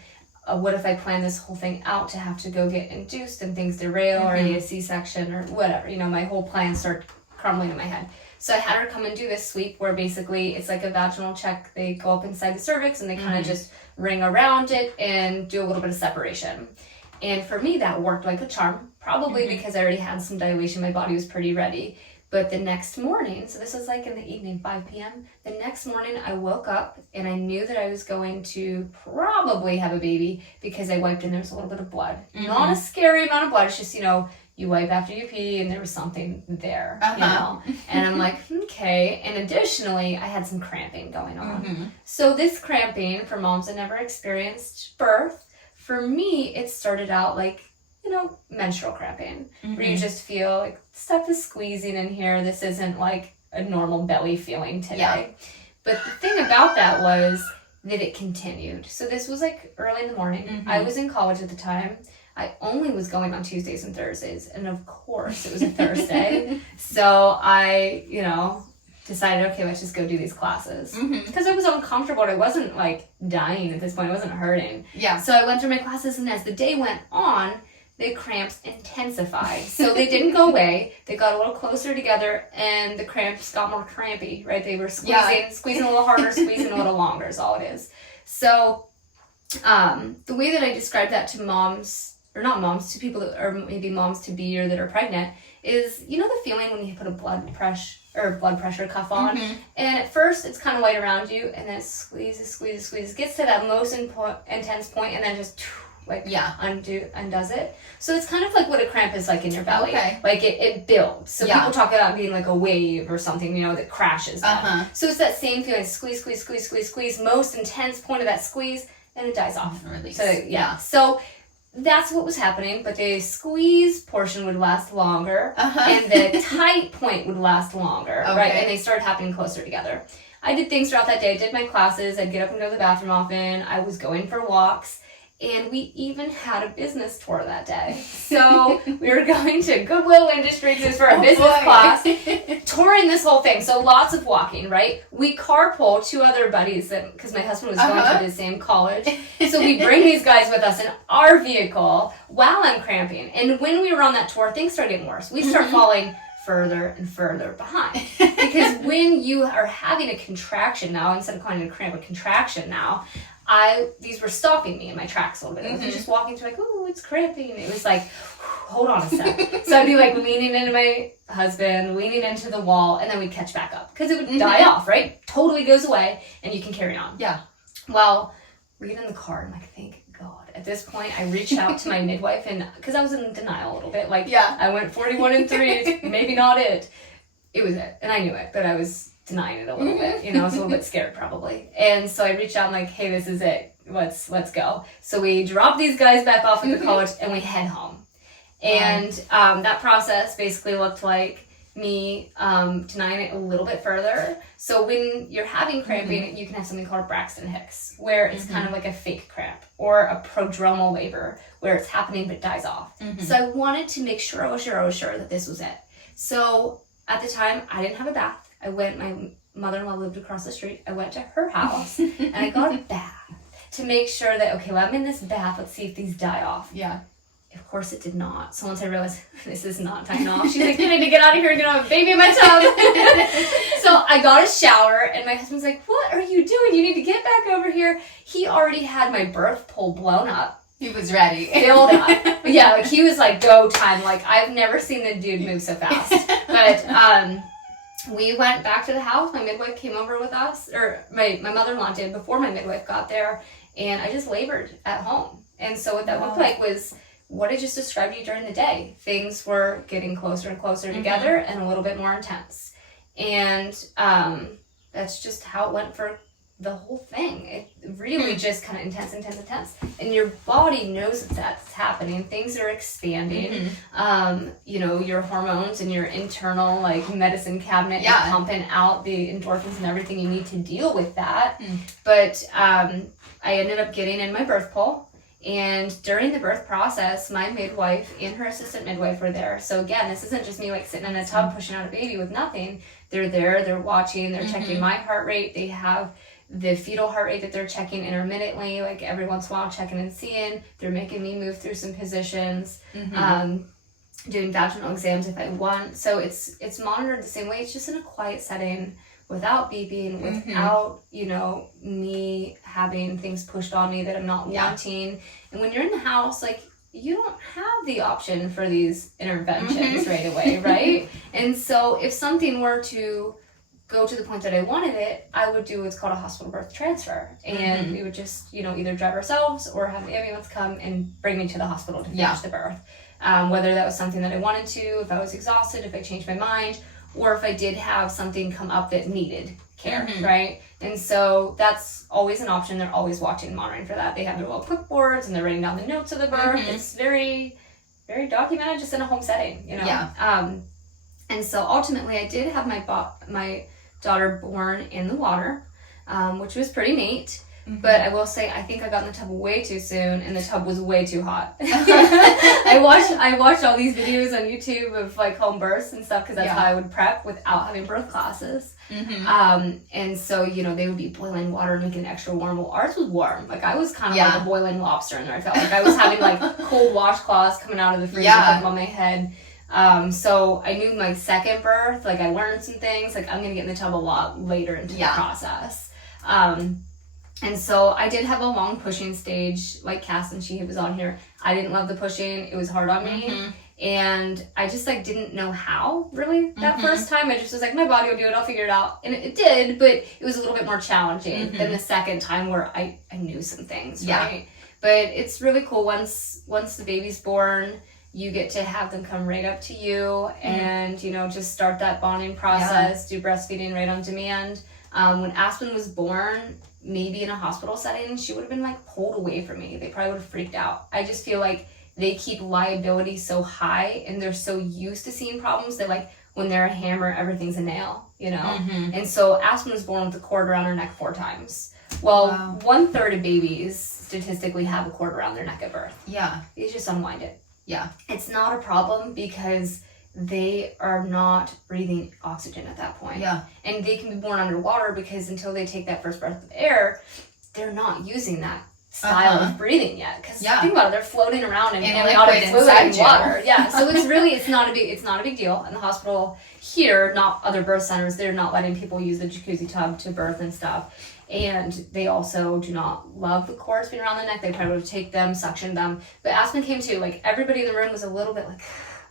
what if I plan this whole thing out to have to go get induced and things derail or I need a C-section or whatever. You know, my whole plan started crumbling in my head. So I had her come and do this sweep where basically it's like a vaginal check. They go up inside the cervix and they kind of just ring around it and do a little bit of separation. And for me, that worked like a charm, probably because I already had some dilation. My body was pretty ready. But the next morning, so this was like in the evening, 5 p.m., the next morning I woke up and I knew that I was going to probably have a baby because I wiped and there was a little bit of blood. Not a scary amount of blood, it's just, you know, you wipe after you pee and there was something there, you know. And I'm like, okay. And additionally, I had some cramping going on. So this cramping, for moms that never experienced birth, for me, it started out like, you know, menstrual cramping, where you just feel like stuff is squeezing in here. This isn't like a normal belly feeling today. But the thing about that was that it continued. So this was like early in the morning. I was in college at the time. I only was going on Tuesdays and Thursdays. And of course it was a Thursday. So I, you know, decided, okay, let's just go do these classes. Because I was uncomfortable. I wasn't like dying at this point. I wasn't hurting. So I went through my classes, and as the day went on, the cramps intensified. So they didn't go away. They got a little closer together, and the cramps got more crampy, right? They were squeezing a little harder, squeezing a little longer is all it is. So the way that I describe that to moms, or not moms, to people that are maybe moms to be or that are pregnant, is, you know, the feeling when you put a blood pressure cuff on, and at first it's kind of light around you, and then it squeezes, gets to that most intense point, and then just undoes it. So it's kind of like what a cramp is like in your belly. Like it builds. So people talk about being like a wave or something, you know, that crashes them. So it's that same feeling, squeeze, most intense point of that squeeze, and it dies off. Release. So so that's what was happening, but the squeeze portion would last longer, and the tight point would last longer, right? And they started happening closer together. I did things throughout that day. I did my classes. I'd get up and go to the bathroom often. I was going for walks. And we even had a business tour that day. So we were going to Goodwill Industries for a business class, touring this whole thing. So lots of walking, right? We carpool 2 other buddies, because my husband was going to the same college. So we bring these guys with us in our vehicle while I'm cramping. And when we were on that tour, things started getting worse. We start falling further and further behind. Because when you are having a contraction now, instead of calling it a cramp, a contraction now, these were stopping me in my tracks a little bit. I was just walking through like, oh, it's cramping. It was like, hold on a sec. So I'd be like leaning into my husband, leaning into the wall, and then we'd catch back up. Because it would die off, right? Totally goes away, and you can carry on. Well, we get in the car, and I'm like, thank God. At this point, I reached out to my midwife, and because I was in denial a little bit. Like, I went 41 and 3, maybe not it. It was it. And I knew it, but I was denying it a little bit, you know, I was a little bit scared probably. And so I reached out and like, hey, this is it. Let's go. So we drop these guys back off at the college and we head home. And that process basically looked like me denying it a little bit further. So when you're having cramping, you can have something called Braxton Hicks, where it's kind of like a fake cramp, or a prodromal labor, where it's happening but dies off. So I wanted to make sure I was sure that this was it. So at the time, I didn't have a bath. My mother-in-law lived across the street. I went to her house and I got a bath to make sure that, okay, well, I'm in this bath. Let's see if these die off. Of course it did not. So once I realized this is not dying off, she's like, you need to get out of here and get a baby in my tub. So I got a shower and my husband's like, what are you doing? You need to get back over here. He already had my birth pole blown up. He was ready. Filled up. Like he was like, go time. Like I've never seen the dude move so fast. But, we went back to the house. My midwife came over with us, or my mother-in-law did before my midwife got there, and I just labored at home. And so what that looked like was what I just described to you during the day. Things were getting closer and closer together and a little bit more intense. And that's just how it went for the whole thing. It really just kind of intense. And your body knows that's happening. Things are expanding. You know, your hormones and your internal like medicine cabinet is pumping out the endorphins and everything you need to deal with that. But I ended up getting in my birth pole. And during the birth process, my midwife and her assistant midwife were there. So again, this isn't just me like sitting in a tub pushing out a baby with nothing. They're there, they're watching, they're checking my heart rate. They have the fetal heart rate that they're checking intermittently, like every once in a while checking and seeing. They're making me move through some positions, doing vaginal exams if I want. So it's monitored the same way. It's just in a quiet setting, without beeping, without, you know, me having things pushed on me that I'm not wanting. And when you're in the house, like, you don't have the option for these interventions right away, right? And so if something were to go to the point that I wanted it, I would do what's called a hospital birth transfer. And we would just, you know, either drive ourselves or have the ambulance come and bring me to the hospital to finish the birth. Whether that was something that I wanted to, if I was exhausted, if I changed my mind, or if I did have something come up that needed care, right? And so that's always an option. They're always watching and monitoring for that. They have their little clipboards and they're writing down the notes of the birth. It's very, very documented, just in a home setting, you know? And so ultimately I did have my daughter born in the water, which was pretty neat. But I will say, I think I got in the tub way too soon, and the tub was way too hot. I watched all these videos on YouTube of like home births and stuff, because that's how I would prep without having birth classes. And so, you know, they would be boiling water and making it extra warm. Well, ours was warm. Like, I was kind of like a boiling lobster in there. I felt like I was having like cold washcloths coming out of the freezer on my head. So I knew my second birth, like I learned some things, like I'm going to get in the tub a lot later into the process. And so I did have a long pushing stage, like Cass, and she was on here. I didn't love the pushing. It was hard on me. And I just like didn't know how really that first time. I just was like, my body will do it. I'll figure it out. And it did, but it was a little bit more challenging than the second time where I knew some things, right? But it's really cool. Once the baby's born, you get to have them come right up to you and, you know, just start that bonding process, do breastfeeding right on demand. When Aspen was born, maybe in a hospital setting, she would have been like pulled away from me. They probably would have freaked out. I just feel like they keep liability so high and they're so used to seeing problems that like when they're a hammer, everything's a nail, you know? And so Aspen was born with a cord around her neck 4 times. Well, 1/3 of babies statistically have a cord around their neck at birth. They just unwind it. It's not a problem because they are not breathing oxygen at that point. And they can be born underwater because until they take that first breath of air, they're not using that style of breathing yet. Because think about it, they're floating around in amniotic fluid and water. So it's not a big deal. In the hospital here, not other birth centers, they're not letting people use the jacuzzi tub to birth and stuff. And they also do not love the cords being around the neck. They try to take them, suction them. But Aspen came too. Like, everybody in the room was a little bit like,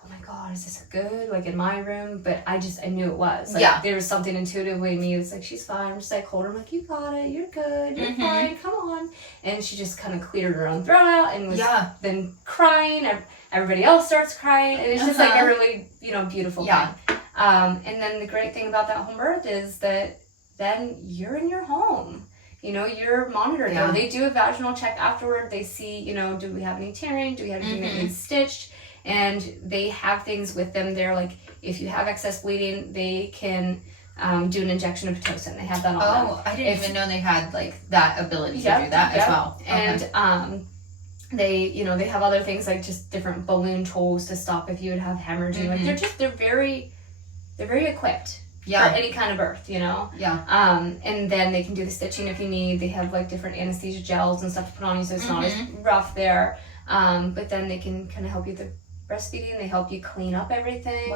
oh my God, is this good? Like, in my room? But I knew it was. Like, there was something intuitively in me that's like, she's fine. I'm just like, hold her. I'm like, you got it. You're good. You're fine. Come on. And she just kind of cleared her own throat out and was then crying. Everybody else starts crying. And it's just like a really, you know, beautiful thing. And then the great thing about that home birth is that then you're in your home. You know, you're monitored. They do a vaginal check afterward. They see, you know, do we have any tearing? Do we have anything that needs stitched? And they have things with them there. Like, if you have excess bleeding, they can do an injection of Pitocin. They have that on them. I didn't even know they had, like, that ability to do that as well. And they, you know, they have other things like just different balloon tools to stop if you would have hemorrhaging. Like, they're very equipped. For any kind of birth, you know? And then they can do the stitching if you need. They have like different anesthesia gels and stuff to put on you so it's not as rough there. But then they can kind of help you with the breastfeeding. They help you clean up everything.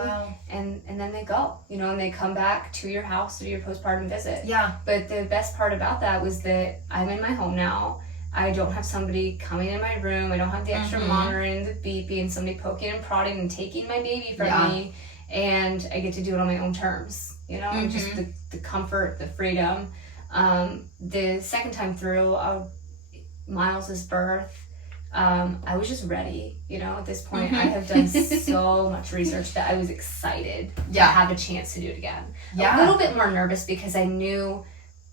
And then they go, you know, and they come back to your house to do your postpartum visit. But the best part about that was that I'm in my home now. I don't have somebody coming in my room. I don't have the extra monitoring, the beeping, somebody poking and prodding and taking my baby from me. And I get to do it on my own terms. You know, and just the comfort, the freedom. The second time through, Miles' birth, I was just ready. You know, at this point, I have done so much research that I was excited to have a chance to do it again. A little bit more nervous because I knew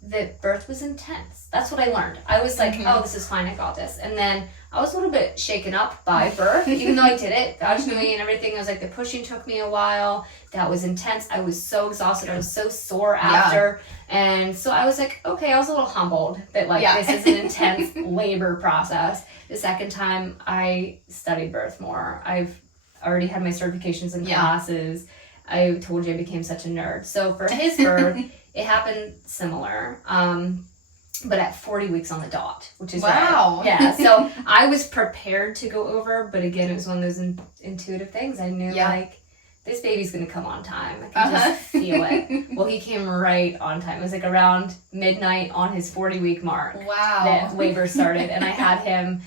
that birth was intense. That's what I learned. I was like, oh, this is fine, I got this. And then I was a little bit shaken up by birth, even though I did it vaginally and everything. I was like, the pushing took me a while. That was intense. I was so exhausted. I was so sore after. And so I was like, okay, I was a little humbled that like this is an intense labor process. The second time I studied birth more. I've already had my certifications and classes. I told you I became such a nerd. So for his birth, it happened similar. But at 40 weeks on the dot, which is wow. Yeah. So I was prepared to go over, but again, it was one of those intuitive things. I knew like this baby's going to come on time. I can just feel it. Well, he came right on time. It was like around midnight on his 40-week mark. Wow. That labor started, and I had him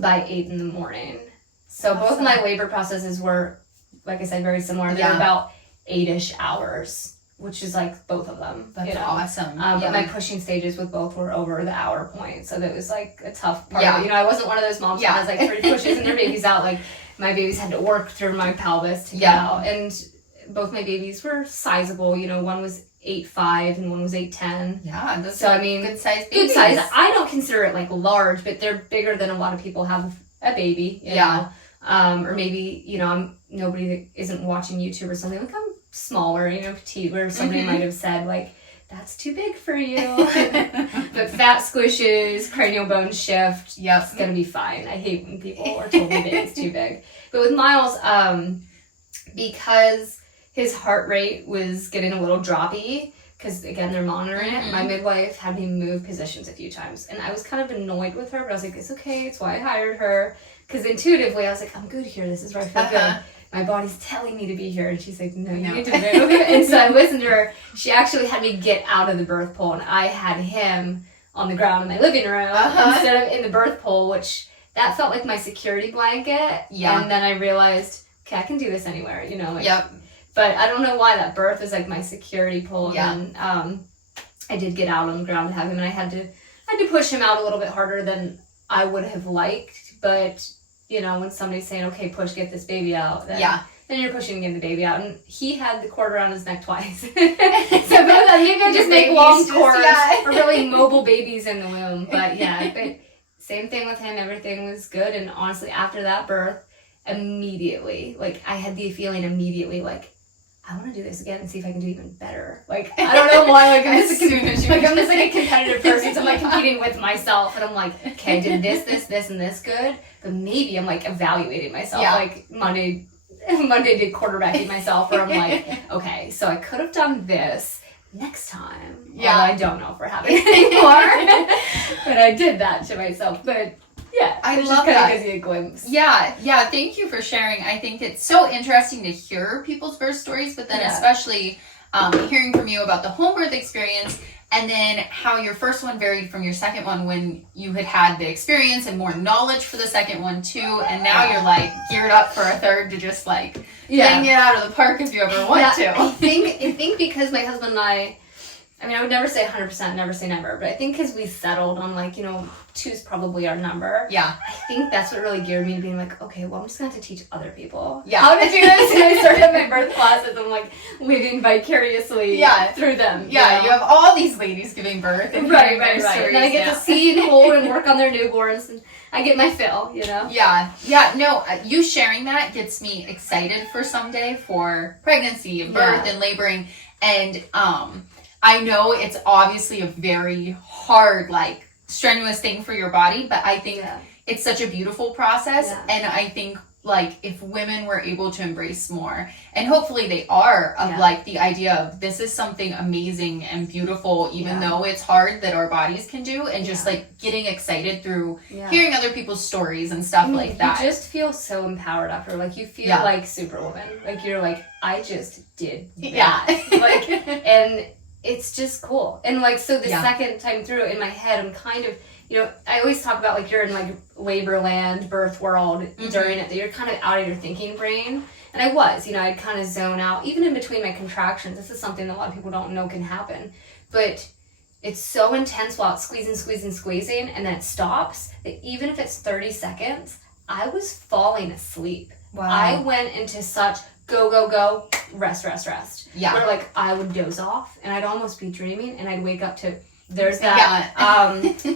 by 8 in the morning. So both of my labor processes were, like I said, very similar. They were about 8-ish hours. Which is like both of them. That's awesome. But my pushing stages with both were over the hour point. So that was like a tough part of it. I wasn't one of those moms that has like 3 pushes and their baby's out. Like my babies had to work through my pelvis to get out. And both my babies were sizable. One was 8'5" and one was 8'10". Yeah. So I mean, good size babies. Good size. I don't consider it like large, but they're bigger than a lot of people have a baby. You know? Or maybe, I'm nobody that isn't watching YouTube or something. Like I'm smaller, petite, where somebody might have said like, that's too big for you. But fat squishes, cranial bone shift, it's gonna be fine. I hate when people are told my baby's too big. But with Miles, because his heart rate was getting a little droppy, because again they're monitoring it, my midwife had me move positions a few times, and I was kind of annoyed with her, but I was like, it's okay, it's why I hired her, because intuitively I was like, I'm good here, this is where I feel good. My body's telling me to be here. And she's like, no, you need to move. And so I listened to her. She actually had me get out of the birth pole, and I had him on the ground in my living room instead of in the birth pole, which that felt like my security blanket. Yeah. And then I realized, okay, I can do this anywhere, But I don't know why that birth was like my security pole. And then I did get out on the ground to have him, and I had to push him out a little bit harder than I would have liked, but when somebody's saying, okay, push, get this baby out, then you're pushing to get the baby out. And he had the cord around his neck twice. So maybe I just make long cords or really mobile babies in the womb. But but same thing with him. Everything was good. And honestly, after that birth, immediately, like I had the feeling immediately, like, I want to do this again and see if I can do even better. Like, I don't know why, like, I'm just like a competitive person, so I'm like competing with myself, and I'm like, okay, I did this, and this good, but maybe I'm like evaluating myself, like Monday did quarterbacking myself, where I'm like, okay, so I could have done this next time. Yeah. I don't know if we're having anymore, but I did that to myself, but yeah, I love that. Gives you a glimpse. Yeah, thank you for sharing. I think it's so interesting to hear people's birth stories, but then especially hearing from you about the home birth experience, and then how your first one varied from your second one when you had the experience and more knowledge for the second one too, and now you're like geared up for a third to just like bang it out of the park if you ever want to. I think because my husband and I would never say 100%, never say never, but I think because we settled on like, 2's probably our number. Yeah. I think that's what really geared me to being like, okay, well, I'm just going to have to teach other people how to do this. And I started my birth classes. I'm like living vicariously through them. Yeah, you have all these ladies giving birth. And right. And then I get to see and hold and work on their newborns, and I get my fill, Yeah, no, you sharing that gets me excited for someday for pregnancy and birth and laboring. And I know it's obviously a very hard, like, strenuous thing for your body, but I think it's such a beautiful process. And I think, like, if women were able to embrace more, and hopefully they are, of like the idea of this is something amazing and beautiful, even though it's hard, that our bodies can do, and just like getting excited through hearing other people's stories and stuff like that. You just feel so empowered after, like, you feel like Superwoman. Like, you're like, I just did that. Like, and it's just cool. And like, so the second time through, in my head, I'm kind of, I always talk about like you're in like labor land, birth world during it, that you're kind of out of your thinking brain. And I was, I'd kind of zone out, even in between my contractions. This is something that a lot of people don't know can happen. But it's so intense while it's squeezing, and then it stops, that even if it's 30 seconds, I was falling asleep. Wow. I went into such go, rest. Yeah. Where like I would doze off and I'd almost be dreaming and I'd wake up to there's that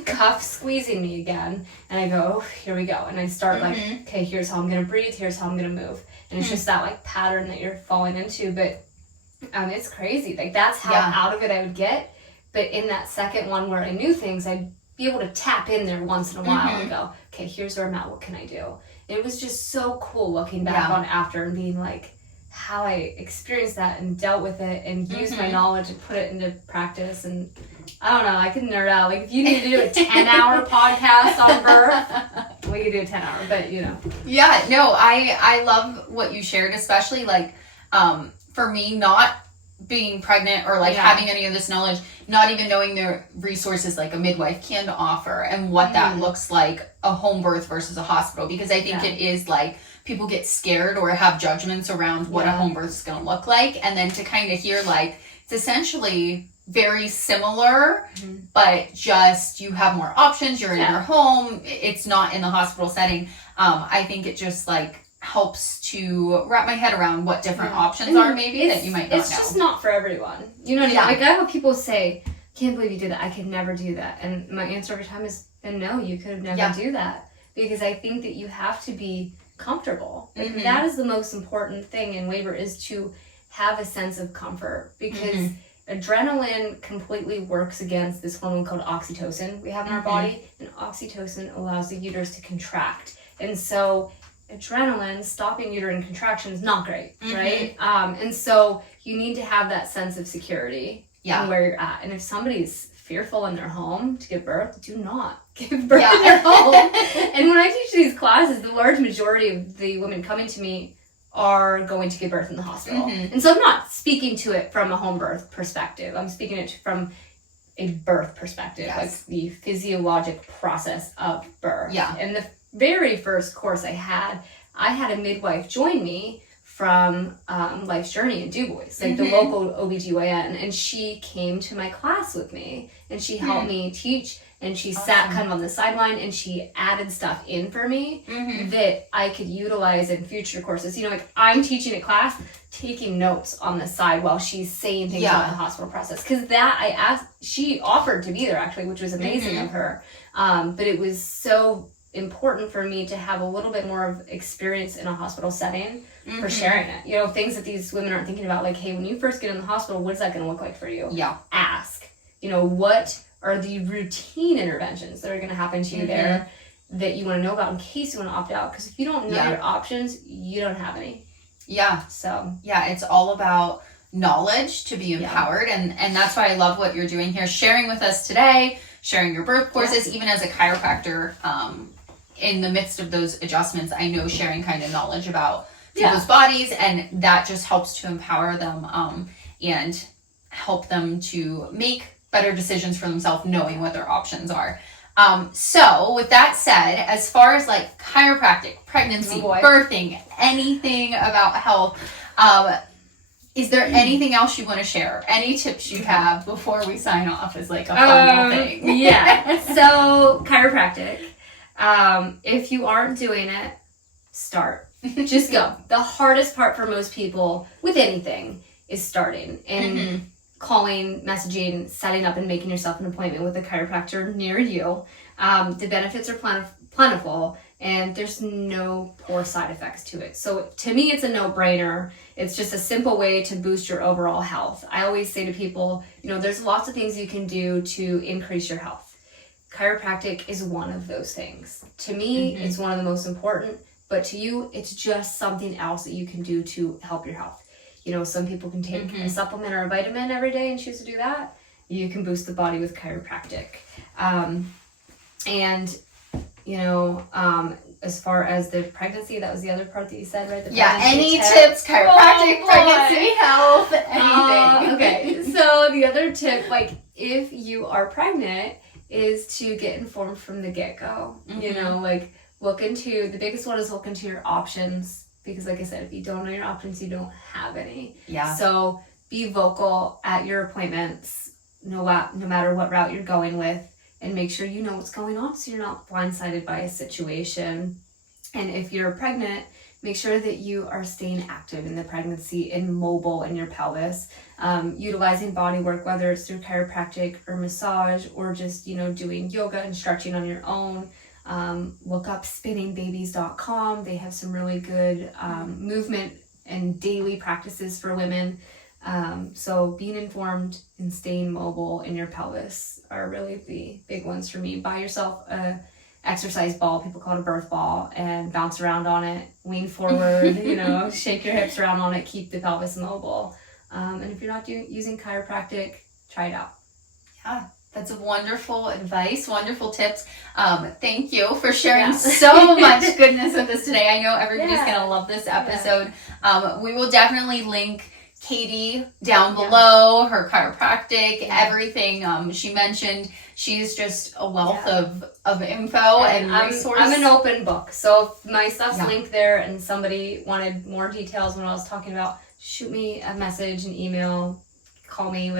cuff squeezing me again, and I go, oh, here we go, and I start like, okay, here's how I'm gonna breathe, here's how I'm gonna move, and it's just that like pattern that you're falling into. But it's crazy, like that's how out of it I would get. But in that second one where I knew things, I'd be able to tap in there once in a while and go, okay, here's where I'm at, what can I do? And it was just so cool looking back on after and being like, how I experienced that and dealt with it and used my knowledge and put it into practice. And I don't know, I could nerd out. Like if you need to do a 10-hour podcast on birth, we could do a 10-hour, but you know. Yeah, no, I love what you shared, especially like for me, not being pregnant or like having any of this knowledge, not even knowing the resources like a midwife can offer and what that looks like, a home birth versus a hospital, because I think it is like people get scared or have judgments around what a home birth is going to look like, and then to kind of hear like it's essentially very similar, but just you have more options, you're in your home, it's not in the hospital setting. I think it just like helps to wrap my head around what different options are maybe that you might not know. It's just not for everyone. You know what I mean? Like I have people say, can't believe you did that. I could never do that. And my answer every time is, no, you could never do that. Because I think that you have to be comfortable. Like that is the most important thing in labor, is to have a sense of comfort. Because adrenaline completely works against this hormone called oxytocin we have in our body. And oxytocin allows the uterus to contract. And so adrenaline stopping uterine contraction is not great, right? And so you need to have that sense of security in where you're at. And if somebody's fearful in their home to give birth, do not give birth in your home. And when I teach these classes, the large majority of the women coming to me are going to give birth in the hospital. And so I'm not speaking to it from a home birth perspective. I'm speaking it from a birth perspective, like the physiologic process of birth. And the very first course I had a midwife join me from Life's Journey in DuBois, like the local OBGYN, and she came to my class with me and she helped me teach, and she sat kind of on the sideline and she added stuff in for me that I could utilize in future courses. You know, like I'm teaching a class, taking notes on the side while she's saying things about the hospital process. Because she offered to be there actually, which was amazing of her. But it was so important for me to have a little bit more of experience in a hospital setting for sharing it. You know, things that these women aren't thinking about, like, hey, when you first get in the hospital, what is that going to look like for you? Ask. You know, what are the routine interventions that are going to happen to you there that you want to know about in case you want to opt out? Because if you don't know your options, you don't have any. So it's all about knowledge to be empowered, and that's why I love what you're doing here, sharing with us today, sharing your birth courses, even as a chiropractor. In the midst of those adjustments, I know sharing kind of knowledge about people's bodies, and that just helps to empower them and help them to make better decisions for themselves, knowing what their options are. So with that said, as far as like chiropractic, pregnancy, birthing, anything about health, is there anything else you want to share? Any tips you have before we sign off as like a final thing? So chiropractic. If you aren't doing it, start. Just go. The hardest part for most people with anything is starting and calling, messaging, setting up, and making yourself an appointment with a chiropractor near you. The benefits are plentiful, and there's no poor side effects to it. So to me, it's a no-brainer. It's just a simple way to boost your overall health. I always say to people, you know, there's lots of things you can do to increase your health. Chiropractic is one of those things. To me, it's one of the most important, but to you, it's just something else that you can do to help your health. You know, some people can take a supplement or a vitamin every day and choose to do that. You can boost the body with chiropractic. And, you know, as far as the pregnancy, that was the other part that you said, right? Any tips, chiropractic, pregnancy, health, anything. Okay, so the other tip, like, if you are pregnant, is to get informed from the get-go. You know, like, the biggest one is look into your options, because like I said, if you don't know your options, you don't have any. So be vocal at your appointments, no matter what route you're going with, and make sure you know what's going on so you're not blindsided by a situation. And if you're pregnant, make sure that you are staying active in the pregnancy and mobile in your pelvis, utilizing body work, whether it's through chiropractic or massage or just, doing yoga and stretching on your own. Look up spinningbabies.com. They have some really good movement and daily practices for women. So being informed and staying mobile in your pelvis are really the big ones for me. Buy yourself a exercise ball, people call it a birth ball, and bounce around on it, lean forward, shake your hips around on it, keep the pelvis mobile. And if you're not using chiropractic, try it out. Yeah. That's wonderful advice, wonderful tips. Thank you for sharing so much goodness with us today. I know everybody's going to love this episode. We will definitely link Katie down below, her chiropractic, everything she mentioned. She's just a wealth of info and resources. I'm an open book. So if my stuff's linked there and somebody wanted more details on what I was talking about, shoot me a message, an email, call me.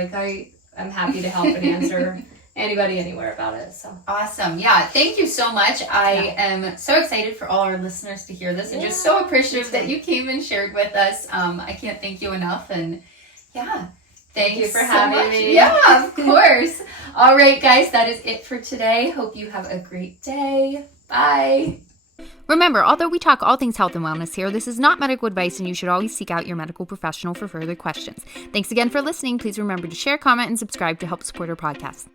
I'm happy to help and answer anybody anywhere about it. So awesome. Yeah. Thank you so much. I am so excited for all our listeners to hear this and just so appreciative that you came and shared with us. I can't thank you enough. And thank you for having me. Yeah, of course. All right, guys, that is it for today. Hope you have a great day. Bye. Remember, although we talk all things health and wellness here, this is not medical advice and you should always seek out your medical professional for further questions. Thanks again for listening. Please remember to share, comment, and subscribe to help support our podcast.